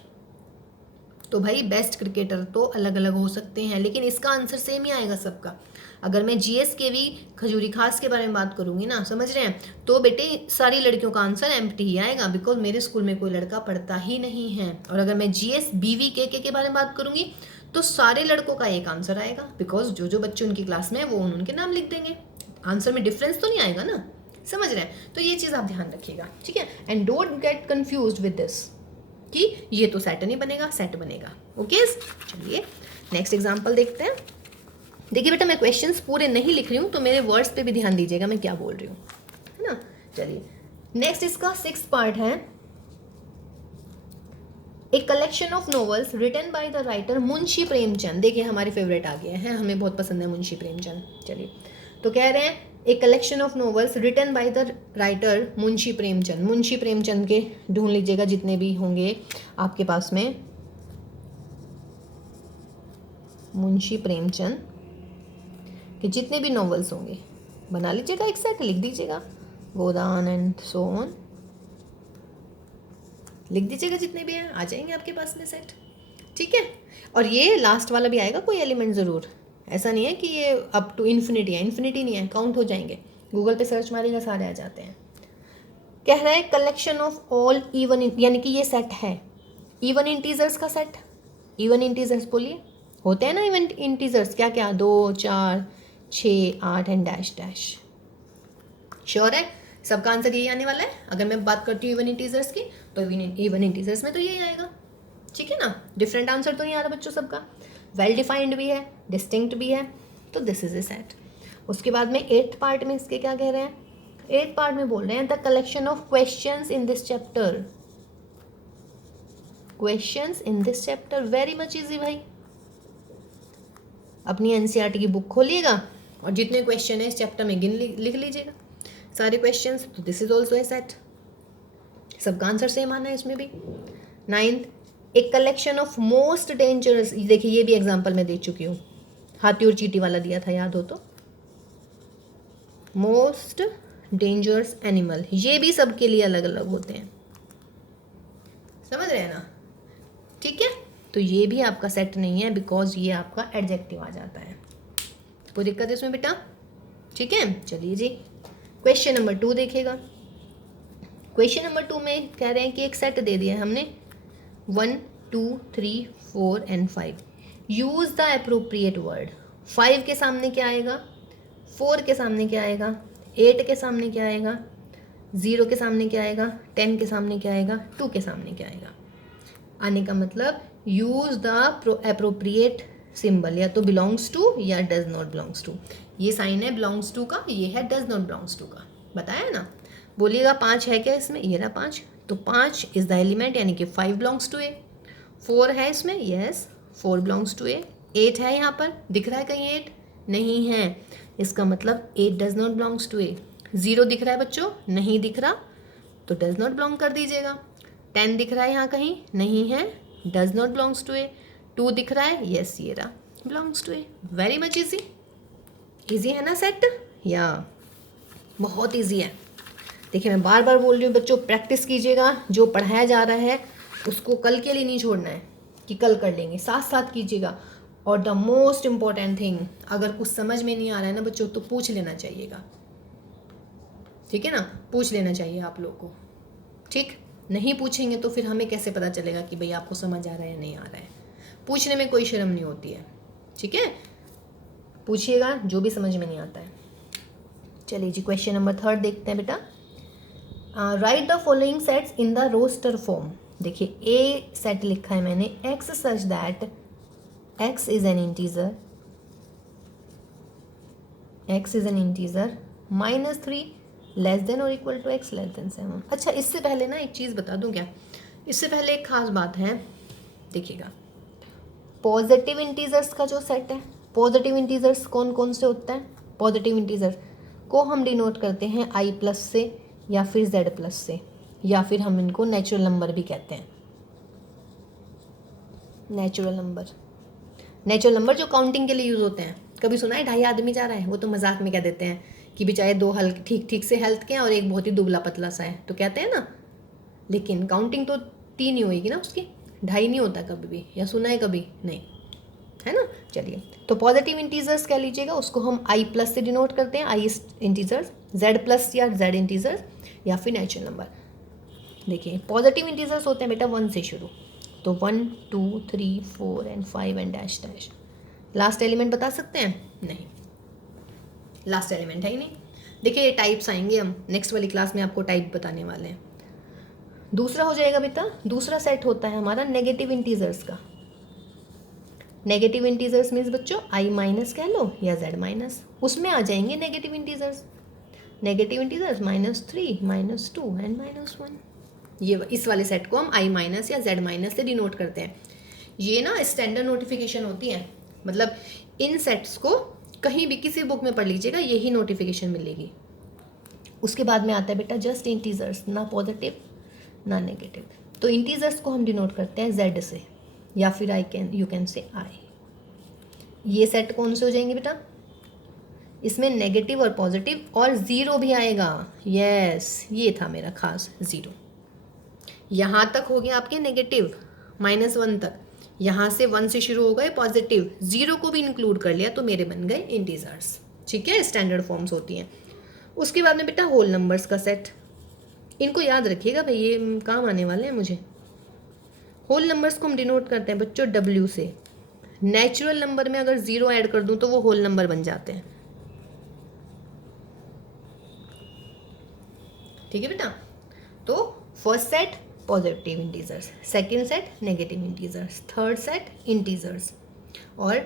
तो भाई बेस्ट क्रिकेटर तो अलग अलग हो सकते हैं, लेकिन इसका आंसर सेम ही आएगा सबका। अगर मैं GSKV खजूरी खास के बारे में बात करूँगी ना, समझ रहे हैं, तो बेटे सारी लड़कियों का आंसर एम्प्टी ही आएगा, बिकॉज मेरे स्कूल में कोई लड़का पढ़ता ही नहीं है। और अगर मैं GSBVKK के बारे में बात करूँगी तो सारे लड़कों का एक आंसर आएगा, बिकॉज जो जो बच्चे उनकी क्लास में है वो उनके नाम लिख देंगे, आंसर में डिफरेंस तो नहीं आएगा ना, समझ रहे हैं? तो ये चीज़ आप ध्यान रखिएगा, ठीक है। And don't get confused with this कि ये तो सेट नहीं बनेगा, सेट बनेगा। ओके चलिए नेक्स्ट एग्जांपल देखते हैं। देखिए बेटा मैं क्वेश्चंस पूरे नहीं लिख रही हूँ, तो मेरे वर्ड्स पे भी ध्यान दीजिएगा मैं क्या बोल रही हूँ, है ना। चलिए नेक्स्ट इसका 6th पार्ट है, a collection of novels written by the writer Munshi Premchand. देखिए हमारे फेवरेट आ गए हैं, हमें बहुत पसंद है मुंशी प्रेमचंद। चलिए तो कह रहे हैं a collection of novels written by the writer Munshi Premchand. Munshi Premchand के ढूंढ लीजिएगा जितने भी होंगे आपके पास में, मुंशी प्रेमचंद के जितने भी नॉवेल्स होंगे बना लीजिएगा, एक सेट लिख दीजिएगा, गोदान एंड सो ऑन लिख दीजिएगा, जितने भी हैं आ जाएंगे आपके पास में सेट, ठीक है। और ये लास्ट वाला भी आएगा कोई एलिमेंट ज़रूर, ऐसा नहीं है कि ये अप टू इन्फिनिटी है, इन्फिनिटी नहीं है, काउंट हो जाएंगे, गूगल पे सर्च मारिएगा सारे आ जाते हैं। कह रहा है कलेक्शन ऑफ ऑल इवन, यानी कि ये सेट है इवन इंटीजर्स का सेट। इवन इंटीजर्स बोलिए, होते हैं ना इवन इंटीजर्स, क्या क्या 2 4 6 8 एंड डैश डैश। श्योर है सबका आंसर यही आने वाला है। अगर मैं बात करती हूँ इवन इंटीजर्स की, तो इवन इंटीजर्स में तो यही आएगा, ठीक है ना। डिफरेंट आंसर तो नहीं आ रहा बच्चों सबका, वेल डिफाइंड भी है, डिस्टिंक्ट भी है, तो दिस इज ए सेट। उसके बाद में 8th पार्ट में इसके क्या कह रहे हैं, 8th पार्ट में बोल रहे हैं the collection of questions in this chapter. Questions in this chapter very much easy भाई, अपनी NCERT की बुक खोलिएगा और जितने क्वेश्चन है इस चैप्टर में लिख लीजिएगा सारे क्वेश्चंस, तो this is also a set. सबका आंसर सेम आना है इसमें भी। 9th एक कलेक्शन ऑफ मोस्ट डेंजरस, देखिए ये भी एग्जांपल मैं दे चुकी हूँ, हाथी और चींटी वाला दिया था, याद हो तो। मोस्ट डेंजरस एनिमल, ये भी सबके लिए अलग अलग होते हैं, समझ रहे हैं ना? ठीक है, तो ये भी आपका सेट नहीं है बिकॉज ये आपका एडजेक्टिव आ जाता है। कोई दिक्कत है इसमें बेटा? ठीक है, चलिए जी क्वेश्चन नंबर 2 देखेगा। क्वेश्चन नंबर 2 में कह रहे हैं कि एक सेट दे दिया है हमने 1 2 3 4 and 5। Use the appropriate word. 5 के सामने क्या आएगा, 4 के सामने क्या आएगा, 8 के सामने क्या आएगा, 0 के सामने क्या आएगा, 10 के सामने क्या आएगा, 2 के सामने क्या आएगा। आने का मतलब यूज द अप्रोप्रिएट सिंबल, या तो बिलोंग्स टू या डज नॉट बिलोंग्स टू। ये साइन है बिलोंग्स टू का, ये है डज नॉट बिलोंग्स टू का, बताया ना। बोलिएगा 5 है क्या इसमें, ये रहा 5, तो 5 इज द एलिमेंट, यानी कि 5 बिलोंग्स टू ए। 4 है इसमें, यस 4 बिलोंग्स टू ए। 8 है यहाँ पर, दिख रहा है कहीं 8? नहीं है, इसका मतलब 8 डज नॉट बिलोंग्स टू ए। 0 दिख रहा है बच्चों? नहीं दिख रहा, तो डज नॉट बिलोंग कर दीजिएगा। 10 दिख रहा है यहाँ कहीं? नहीं है, does not belongs to A. 2 दिख रहा है? यस ये रहा, belongs to A. Very much easy, easy है ना सेट? या बहुत इजी है। देखिए मैं बार बार बोल रही हूँ बच्चों, प्रैक्टिस कीजिएगा, जो पढ़ाया जा रहा है उसको कल के लिए नहीं छोड़ना है कि कल कर लेंगे, साथ साथ कीजिएगा। और द मोस्ट इम्पॉर्टेंट थिंग, अगर कुछ समझ में नहीं आ रहा है ना बच्चों, तो पूछ लेना चाहिएगा, ठीक है ना? पूछ लेना चाहिए आप लोग को, ठीक? नहीं पूछेंगे तो फिर हमें कैसे पता चलेगा कि भाई आपको समझ आ रहा है या नहीं आ रहा है। पूछने में कोई शर्म नहीं होती है, ठीक है? पूछिएगा जो भी समझ में नहीं आता है। चलिए जी क्वेश्चन नंबर 3 देखते हैं बेटा। Write the following sets in the roster form. देखिए ए सेट लिखा है मैंने, x such that x is an integer, x is an integer, -3 less than or equal to x less than 7। अच्छा इससे पहले ना एक चीज़ बता दूं क्या, इससे पहले एक खास बात है, देखिएगा पॉजिटिव इंटीजर्स का जो सेट है, पॉजिटिव इंटीजर्स कौन कौन से होते हैं? पॉजिटिव इंटीजर को हम डिनोट करते हैं i प्लस से या फिर z प्लस से, या फिर हम इनको नेचुरल नंबर भी कहते हैं। नेचुरल नंबर जो काउंटिंग के लिए यूज़ होते हैं। कभी सुना है 2.5 आदमी जा रहा है? वो तो मजाक में कह देते हैं कि बेचारे 2 हल्के ठीक ठीक से हेल्थ के हैं और एक बहुत ही दुबला पतला सा है, तो कहते हैं ना, लेकिन काउंटिंग तो 3 ही होएगी ना उसकी, 2.5 नहीं होता कभी भी, या सुना है कभी? नहीं, है ना? चलिए तो पॉजिटिव इंटीजर्स कह लीजिएगा, उसको हम i प्लस से डिनोट करते हैं, i इंटीजर्स, z प्लस या z इंटीजर्स, या फिर नेचुरल नंबर। देखिए पॉजिटिव इंटीजर्स होते हैं बेटा 1 से शुरू, तो 1 2 3 4 and 5 and dash dash. Last element बता सकते हैं? नहीं, लास्ट एलिमेंट है ही नहीं। देखिए ये टाइप्स आएंगे, हम नेक्स्ट वाली क्लास में आपको टाइप बताने वाले हैं। दूसरा हो जाएगा बेटा, दूसरा सेट होता है हमारा नेगेटिव इंटीजर्स का। नेगेटिव इंटीजर्स मीन्स बच्चों i माइनस कह लो या z माइनस, उसमें आ जाएंगे negative integers. Negative integers -3 -2 and -1। ये इस वाले सेट को हम i माइनस या z माइनस से डिनोट करते हैं। ये ना स्टैंडर्ड नोटिफिकेशन होती है, मतलब इन सेट्स को कहीं भी किसी बुक में पढ़ लीजिएगा, यही नोटिफिकेशन मिलेगी। उसके बाद में आता है बेटा जस्ट इंटीजर्स, ना पॉजिटिव ना नेगेटिव। तो इंटीजर्स को हम डिनोट करते हैं z से, या फिर यू कैन से i। ये सेट कौन से हो जाएंगे बेटा? इसमें नेगेटिव और पॉजिटिव और 0 भी आएगा। यस ये था मेरा खास 0। यहाँ तक हो गया आपके नेगेटिव -1 तक, यहाँ से 1 से शुरू हो गए पॉजिटिव, 0 को भी इंक्लूड कर लिया तो मेरे बन गए इंटीजर्स, ठीक है? स्टैंडर्ड फॉर्म्स होती हैं। उसके बाद में बेटा होल नंबर्स का सेट, इनको याद रखिएगा भाई, ये काम आने वाले हैं मुझे। होल नंबर्स को हम डिनोट करते हैं बच्चों W से। नेचुरल नंबर में अगर 0 ऐड कर दूं तो वो होल नंबर बन जाते हैं, ठीक है बेटा? तो first set positive integers, second set negative integers, third set integers, और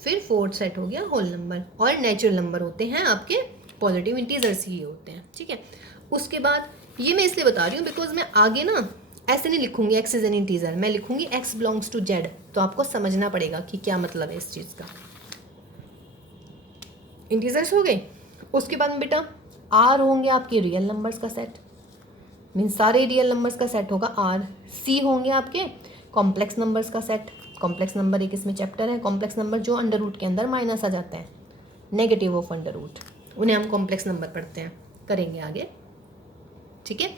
फिर फोर्थ सेट हो गया होल नंबर। और नेचुरल नंबर होते हैं आपके पॉजिटिव इंटीजर्स ही होते हैं, ठीक है? उसके बाद ये मैं इसलिए बता रही हूँ बिकॉज मैं आगे ना ऐसे नहीं लिखूंगी एक्स इज एन इंटीजर, मैं लिखूंगी एक्स बिलोंग्स टू जेड, तो आपको समझना पड़ेगा कि क्या मतलब है इस चीज़ का। इंटीजर्स हो गए। उसके बाद में बेटा आर होंगे आपके रियल नंबर्स का सेट, मीन्स सारे रियल नंबर्स का सेट होगा आर। सी होंगे आपके कॉम्प्लेक्स नंबर्स का सेट, कॉम्प्लेक्स नंबर एक इसमें चैप्टर है, कॉम्प्लेक्स नंबर जो अंडर रूट के अंदर माइनस आ जाते हैं, नेगेटिव ऑफ अंडर रूट, उन्हें हम कॉम्प्लेक्स नंबर पढ़ते हैं, करेंगे आगे, ठीक है।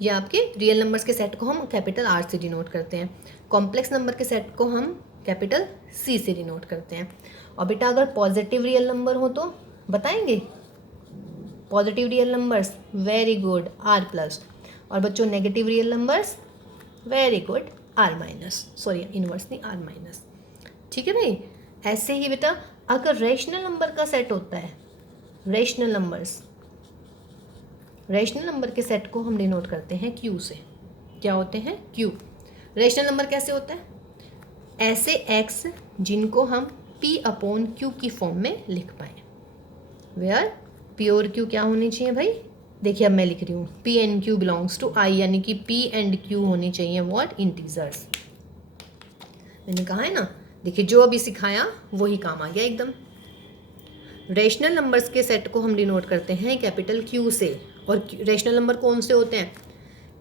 ये आपके रियल नंबर्स के सेट को हम कैपिटल आर से डिनोट करते हैं, कॉम्प्लेक्स नंबर के सेट को हम कैपिटल सी से डिनोट करते हैं। और बेटा अगर पॉजिटिव रियल नंबर हो तो बताएंगे, positive real numbers very good R plus, और बच्चों negative real numbers very good R minus, sorry inverse नहीं आर माइनस, ठीक है भाई। ऐसे ही बेटा अगर रेशनल नंबर का सेट होता है, रेशनल नंबर्स, रेशनल नंबर के सेट को हम डिनोट करते हैं क्यू से। क्या होते हैं? क्यू। रेशनल नंबर कैसे होता है? ऐसे एक्स जिनको हम पी अपॉन क्यू की फॉर्म में लिख पाए, वेयर प्योर क्यू क्या होनी चाहिए भाई? देखिए अब मैं लिख रही हूँ P and Q belongs to I, यानी कि पी एंड क्यू होनी चाहिए व्हाट? इंटीजर्स। मैंने कहा है ना, देखिए जो अभी सिखाया वही काम आ गया एकदम। रेशनल नंबर्स के सेट को हम डिनोट करते हैं कैपिटल क्यू से, और रेशनल नंबर कौन से होते हैं?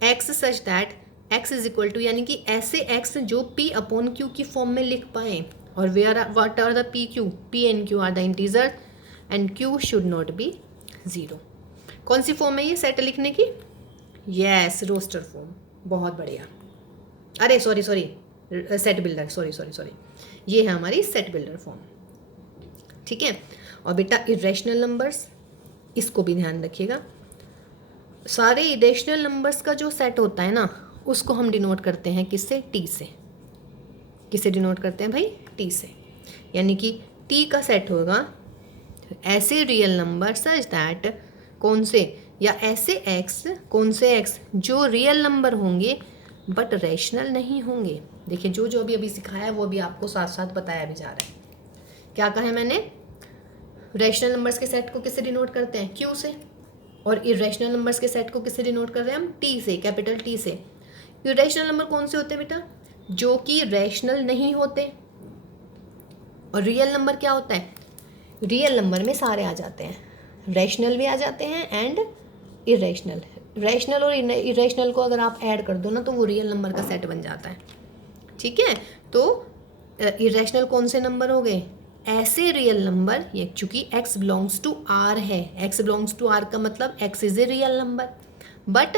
X such that x is equal to, यानी कि ऐसे एक्स जो पी अपॉन क्यू की फॉर्म में लिख पाए, और what are the P Q? P and Q are the integer and Q should not be zero. कौन सी फॉर्म है ये सेट लिखने की? Yes, roster form. बहुत बढ़िया। अरे सॉरी सेट बिल्डर, सॉरी ये है हमारी सेट बिल्डर फॉर्म, ठीक है। और बेटा इरेशनल नंबर्स, इसको भी ध्यान रखिएगा, सारे इरेशनल नंबर्स का जो सेट होता है ना उसको हम डिनोट करते हैं किससे? टी से। किससे डिनोट करते हैं भाई? टी से। यानी कि टी का सेट होगा ऐसे रियल नंबर सच दैट, कौन से? या ऐसे एक्स, कौन से एक्स जो रियल नंबर होंगे बट रेशनल नहीं होंगे। देखिए जो जो अभी सिखाया है वो भी आपको साथ साथ बताया भी जा रहा है। क्या कहा है मैंने? रेशनल नंबर्स के सेट को किससे डिनोट करते हैं? क्यू से। और इरेशनल नंबर्स के सेट को किससे डिनोट कर रहे हैं हम? टी से, कैपिटल टी से। इरेशनल नंबर कौन से होते हैं बेटा? जो कि रेशनल नहीं होते। और रियल नंबर क्या होता है? रियल नंबर में सारे आ जाते हैं, रेशनल भी आ जाते हैं एंड इरेशनल। रेशनल और इरेशनल को अगर आप ऐड कर दो ना तो वो रियल नंबर का सेट बन जाता है, ठीक है। तो इरेशनल कौन से नंबर हो गए? ऐसे रियल नंबर, ये चूंकि x बिलोंग्स टू r है, x बिलोंग्स टू r का मतलब x is a real number, but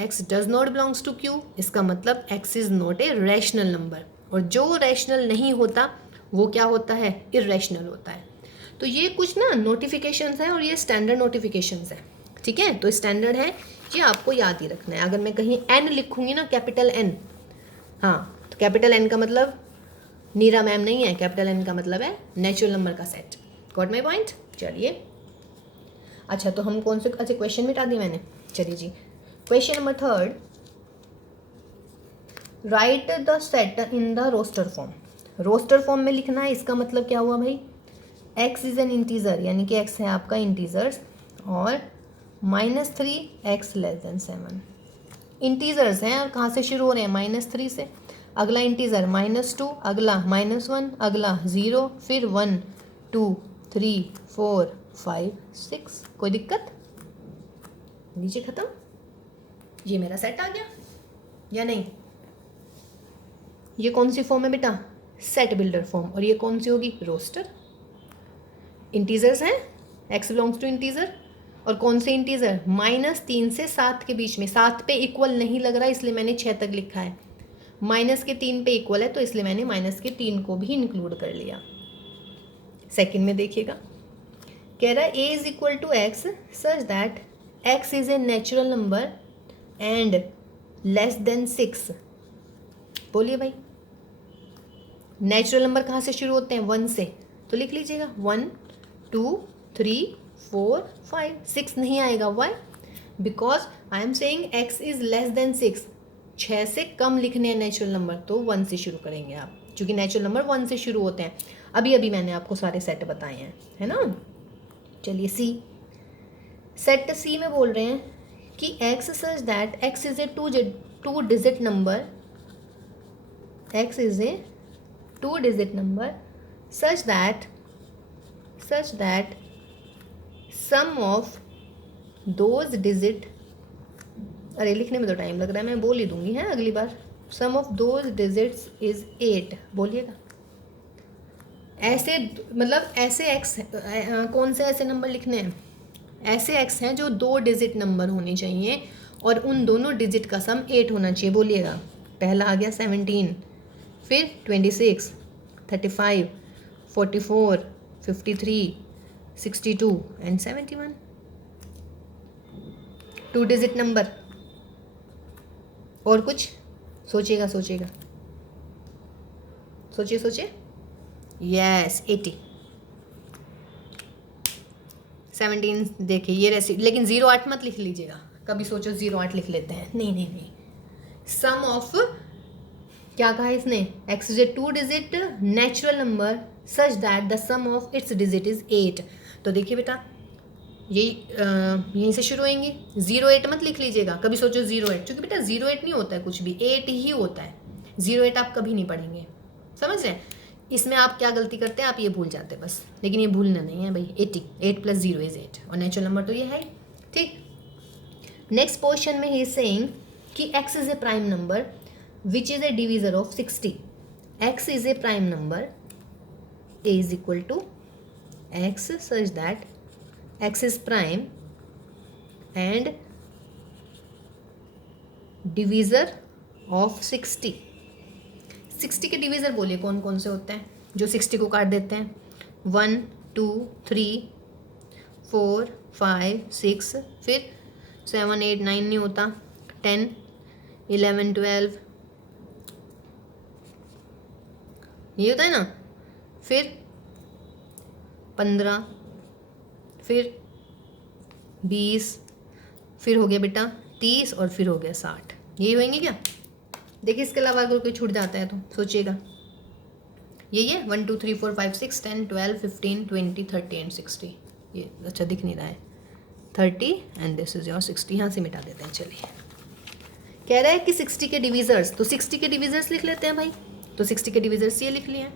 x does not belongs to q, इसका मतलब x is not a rational number. और जो रैशनल नहीं होता वो क्या होता है? इरेशनल होता है। तो ये कुछ ना नोटिफिकेशंस हैं और ये स्टैंडर्ड नोटिफिकेशंस हैं, ठीक है। तो स्टैंडर्ड है, ये आपको याद ही रखना है। अगर मैं कहीं n लिखूंगी ना, कैपिटल n, हाँ, तो कैपिटल n का मतलब नीरा मैम नहीं है, कैपिटल N का मतलब है नेचुरल नंबर का सेट। Got my point? चलिए, अच्छा तो हम कौन से, अच्छा क्वेश्चन मिटा दिया मैंने, चलिए जी। Question number 3, write the set in the roster form. Roster form में लिखना है, इसका मतलब क्या हुआ भाई? x इज एन इंटीजर, यानी कि x है आपका इंटीजर्स, और -3x <7। इंटीजर्स हैं और कहाँ से शुरू हो रहे हैं? -3 से। अगला इंटीजर -2, अगला -1, अगला 0, फिर 1 2 3 4 5 6। कोई दिक्कत? नीचे खत्म। ये मेरा सेट आ गया या नहीं? ये कौन सी फॉर्म है बेटा? Set builder form. और ये कौन सी होगी? रोस्टर। इंटीजर्स हैं, x बिलोंग्स टू इंटीजर, और कौन से इंटीजर? -3 से 7 के बीच में। 7 पे इक्वल नहीं लग रहा इसलिए मैंने 6 तक लिखा है, -3 पे इक्वल है तो इसलिए मैंने -3 को भी इंक्लूड कर लिया। सेकंड में देखिएगा, कह रहा है a is equal to x such that x is a natural number and less than 6। बोलिए भाई, नेचुरल नंबर कहाँ से शुरू होते हैं? 1 से, तो लिख लीजिएगा 1 2 3 4 5 6 नहीं आएगा। Why? Because I am saying x is less than 6। 6 से कम लिखने हैं नेचुरल नंबर तो 1 से शुरू करेंगे आप, क्योंकि नेचुरल नंबर 1 से शुरू होते हैं। अभी मैंने आपको सारे सेट बताए हैं, है ना। चलिए सी, सेट सी में बोल रहे हैं कि x such that x is a two digit number, x is a 2 digit number such that sum of those digit, अरे लिखने में तो टाइम लग रहा है, मैं बोल ही दूंगी है अगली बार, सम ऑफ दोज डिजिट्स इज 8, बोलिएगा। ऐसे मतलब ऐसे एक्स कौन से ऐसे नंबर लिखने हैं, ऐसे एक्स हैं जो 2 डिजिट नंबर होने चाहिए और उन दोनों डिजिट का सम 8 होना चाहिए, बोलिएगा। पहला आ गया 17, फिर 26, 35, 44, 53, 62 एंड 71, 2 डिजिट नंबर। और कुछ सोचिएगा, सोचिएगा, सोचिए सोचिए। यस 80, 17 देखिए ये रेसिपी, लेकिन 08 मत लिख लीजिएगा, कभी सोचो 08 लिख लेते हैं, नहीं नहीं नहीं। सम ऑफ क्या कहा इसने, x is a 2 digit natural number such that the sum of its digit is 8। तो देखिए बेटा यहीं से शुरू होंगे, 08 मत लिख लीजिएगा, कभी सोचो 08, क्योंकि बेटा 08 नहीं होता है कुछ भी, 8 ही होता है। 08 आप कभी नहीं पढ़ेंगे, समझ रहे हैं। इसमें आप क्या गलती करते हैं, आप ये भूल जाते हैं बस, लेकिन ये भूलना नहीं है भाई। 80, 8 + 0 इज 8, और नेचुरल नंबर तो ये है, ठीक। नेक्स्ट पोर्शन में ही इज सेइंग कि x is a prime number which is a divisor of 60। x is a prime number a is equal to x such that x is prime and divisor of 60। 60 के डिवीज़र बोलिए कौन कौन से होते हैं जो 60 को काट देते हैं, 1, 2, 3, 4, 5, 6, फिर 7, 8, 9 नहीं होता, 10, 11, 12 ये होता है ना, फिर 15, फिर 20, फिर हो गया बेटा 30 और फिर हो गया 60, यही होंगे क्या। देखिए इसके अलावा अगर कोई छूट जाता है तो सोचिएगा, यही है 1, 2, 3, 4, 5, 6, 10, 12, 15, 20, 30 एंड 60। ये अच्छा दिख नहीं रहा है, 30 एंड दिस इज योर 60, यहाँ से मिटा देते हैं। चलिए कह रहा है कि 60 के डिवीजर्स, तो 60 के डिवीजर्स लिख लेते हैं भाई, तो 60 के डिवीजर्स ये लिख लिए हैं।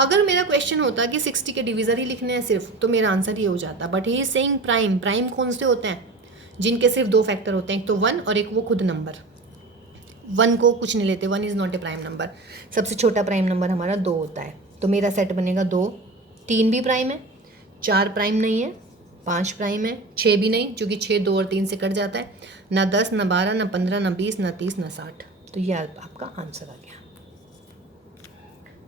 अगर मेरा क्वेश्चन होता कि 60 के डिवीजर ही लिखने हैं सिर्फ, तो मेरा आंसर ये हो जाता, but he is saying prime. Prime कौन से होते हैं, जिनके सिर्फ 2 फैक्टर होते हैं, एक तो 1 और एक वो खुद नंबर। 1 को कुछ नहीं लेते, 1 is not a prime number. सबसे छोटा प्राइम नंबर हमारा 2 होता है, तो मेरा सेट बनेगा 2। 3 भी प्राइम है, 4 प्राइम नहीं है, 5 प्राइम है, 6 भी नहीं, क्योंकि 6 2 और 3 से कट जाता है, ना 10, ना 12, ना 15, ना 20, ना 30, ना 60। तो ये आपका आंसर आ गया।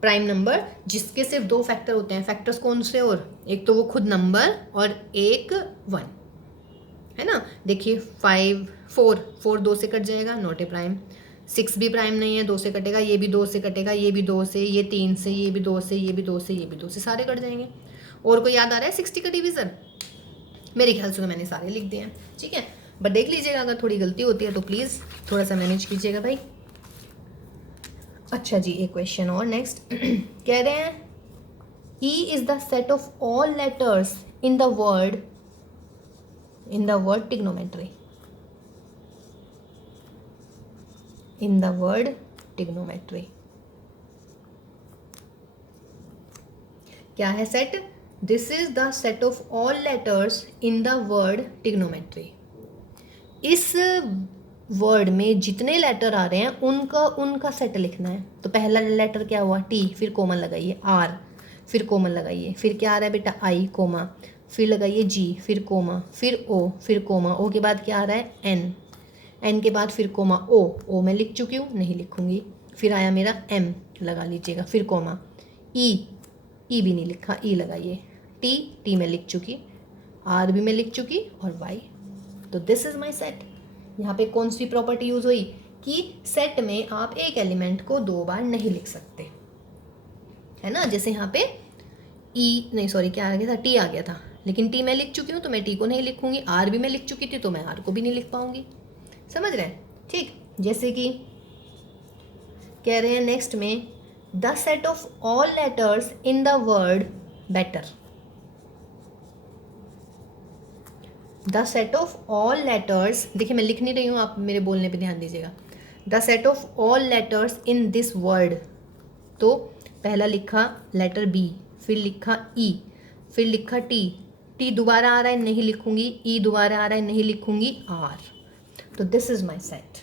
प्राइम नंबर जिसके सिर्फ 2 फैक्टर होते हैं। फैक्टर्स कौन से, और एक तो वो खुद नंबर और एक 1 है ना। देखिए 5, 4 2 से कट जाएगा, नॉट ए प्राइम। 6 भी प्राइम नहीं है, 2 से कटेगा, ये भी 2 से कटेगा, ये भी 2 से, ये 3 से, ये भी 2 से, ये भी 2 से, ये भी 2 से, सारे कट जाएंगे। और कोई याद आ रहा है 60 का डिवीज़न, मेरे ख्याल से तो मैंने सारे लिख दिए हैं, ठीक है। बट देख लीजिएगा अगर थोड़ी गलती होती है तो प्लीज़ थोड़ा सा मैनेज कीजिएगा भाई। अच्छा जी, एक क्वेश्चन और नेक्स्ट कह रहे हैं E is the set of all letters in the word trigonometry। in the word trigonometry क्या है set, this is the set of all letters in the word trigonometry। इस वर्ड में जितने लेटर आ रहे हैं उनका सेट लिखना है। तो पहला लेटर क्या हुआ, टी, फिर कोमन लगाइए, आर, फिर कोमन लगाइए, फिर क्या आ रहा है बेटा आई, कोमा, फिर लगाइए जी, फिर कोमा, फिर ओ, फिर कोमा, ओ के बाद क्या आ रहा है एन, एन के बाद फिर कोमा, ओ मैं लिख चुकी हूँ, नहीं लिखूंगी, फिर आया मेरा एम, लगा लीजिएगा, फिर कोमा, ई भी नहीं लिखा, ई लगाइए, टी मैं लिख चुकी, आर भी मैं लिख चुकी, और वाई। तो दिस इज माई सेट। यहाँ पे कौन सी प्रॉपर्टी यूज हुई कि सेट में आप एक एलिमेंट को 2 बार नहीं लिख सकते, है ना। जैसे यहाँ पे ई नहीं, सॉरी क्या आ गया था, टी आ गया था, लेकिन टी मैं लिख चुकी हूँ तो मैं टी को नहीं लिखूंगी, आर भी मैं लिख चुकी थी तो मैं आर को भी नहीं लिख पाऊंगी, समझ रहे हैं, ठीक। जैसे कि कह रहे हैं नेक्स्ट में the set of all letters in the word better. The set of all letters, देखिए मैं लिख नहीं रही हूँ, आप मेरे बोलने पे ध्यान दीजिएगा। The set of all letters in this word, तो पहला लिखा लेटर बी, फिर लिखा ई, फिर लिखा टी दोबारा आ रहा है नहीं लिखूंगी, ई दोबारा आ रहा है नहीं लिखूंगी, आर। तो दिस इज माई सेट।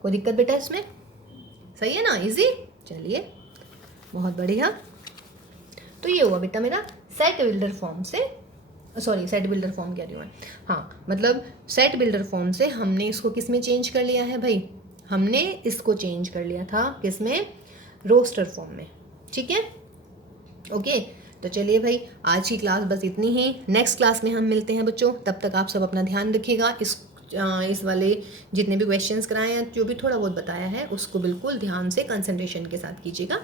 कोई दिक्कत बेटा इसमें? सही है ना, इजी? चलिए बहुत बढ़िया। तो ये हुआ बेटा मेरा सेट बिल्डर फॉर्म से, सॉरी सेट बिल्डर फॉर्म कह रही हूँ मैं, हाँ मतलब सेट बिल्डर फॉर्म से हमने इसको किस में चेंज कर लिया है भाई? हमने इसको चेंज कर लिया था किस में? रोस्टर फॉर्म में। ठीक है, ओके। तो चलिए भाई आज की क्लास बस इतनी ही, नेक्स्ट क्लास में हम मिलते हैं बच्चों। तब तक आप सब अपना ध्यान रखिएगा, इस वाले जितने भी क्वेश्चंस कराए हैं, जो भी थोड़ा बहुत बताया है उसको बिल्कुल ध्यान से कंसंट्रेशन के साथ कीजिएगा।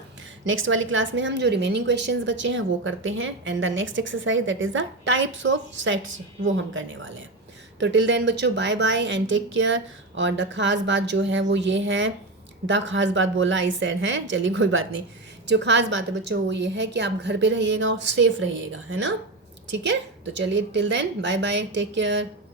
नेक्स्ट वाली क्लास में हम जो रिमेनिंग क्वेश्चंस बचे हैं वो करते हैं, and the next exercise that is the types of sets वो हम करने वाले हैं। तो टिल देन बच्चों bye bye and take care. और द खास बात जो है वो ये है, द खास बात बोला इस साइड है, चलिए कोई बात नहीं। जो खास बात है बच्चों वो ये है कि आप घर पे रहिएगा और सेफ रहिएगा, है ना? ठीक है, तो चलिए till then bye bye, take care.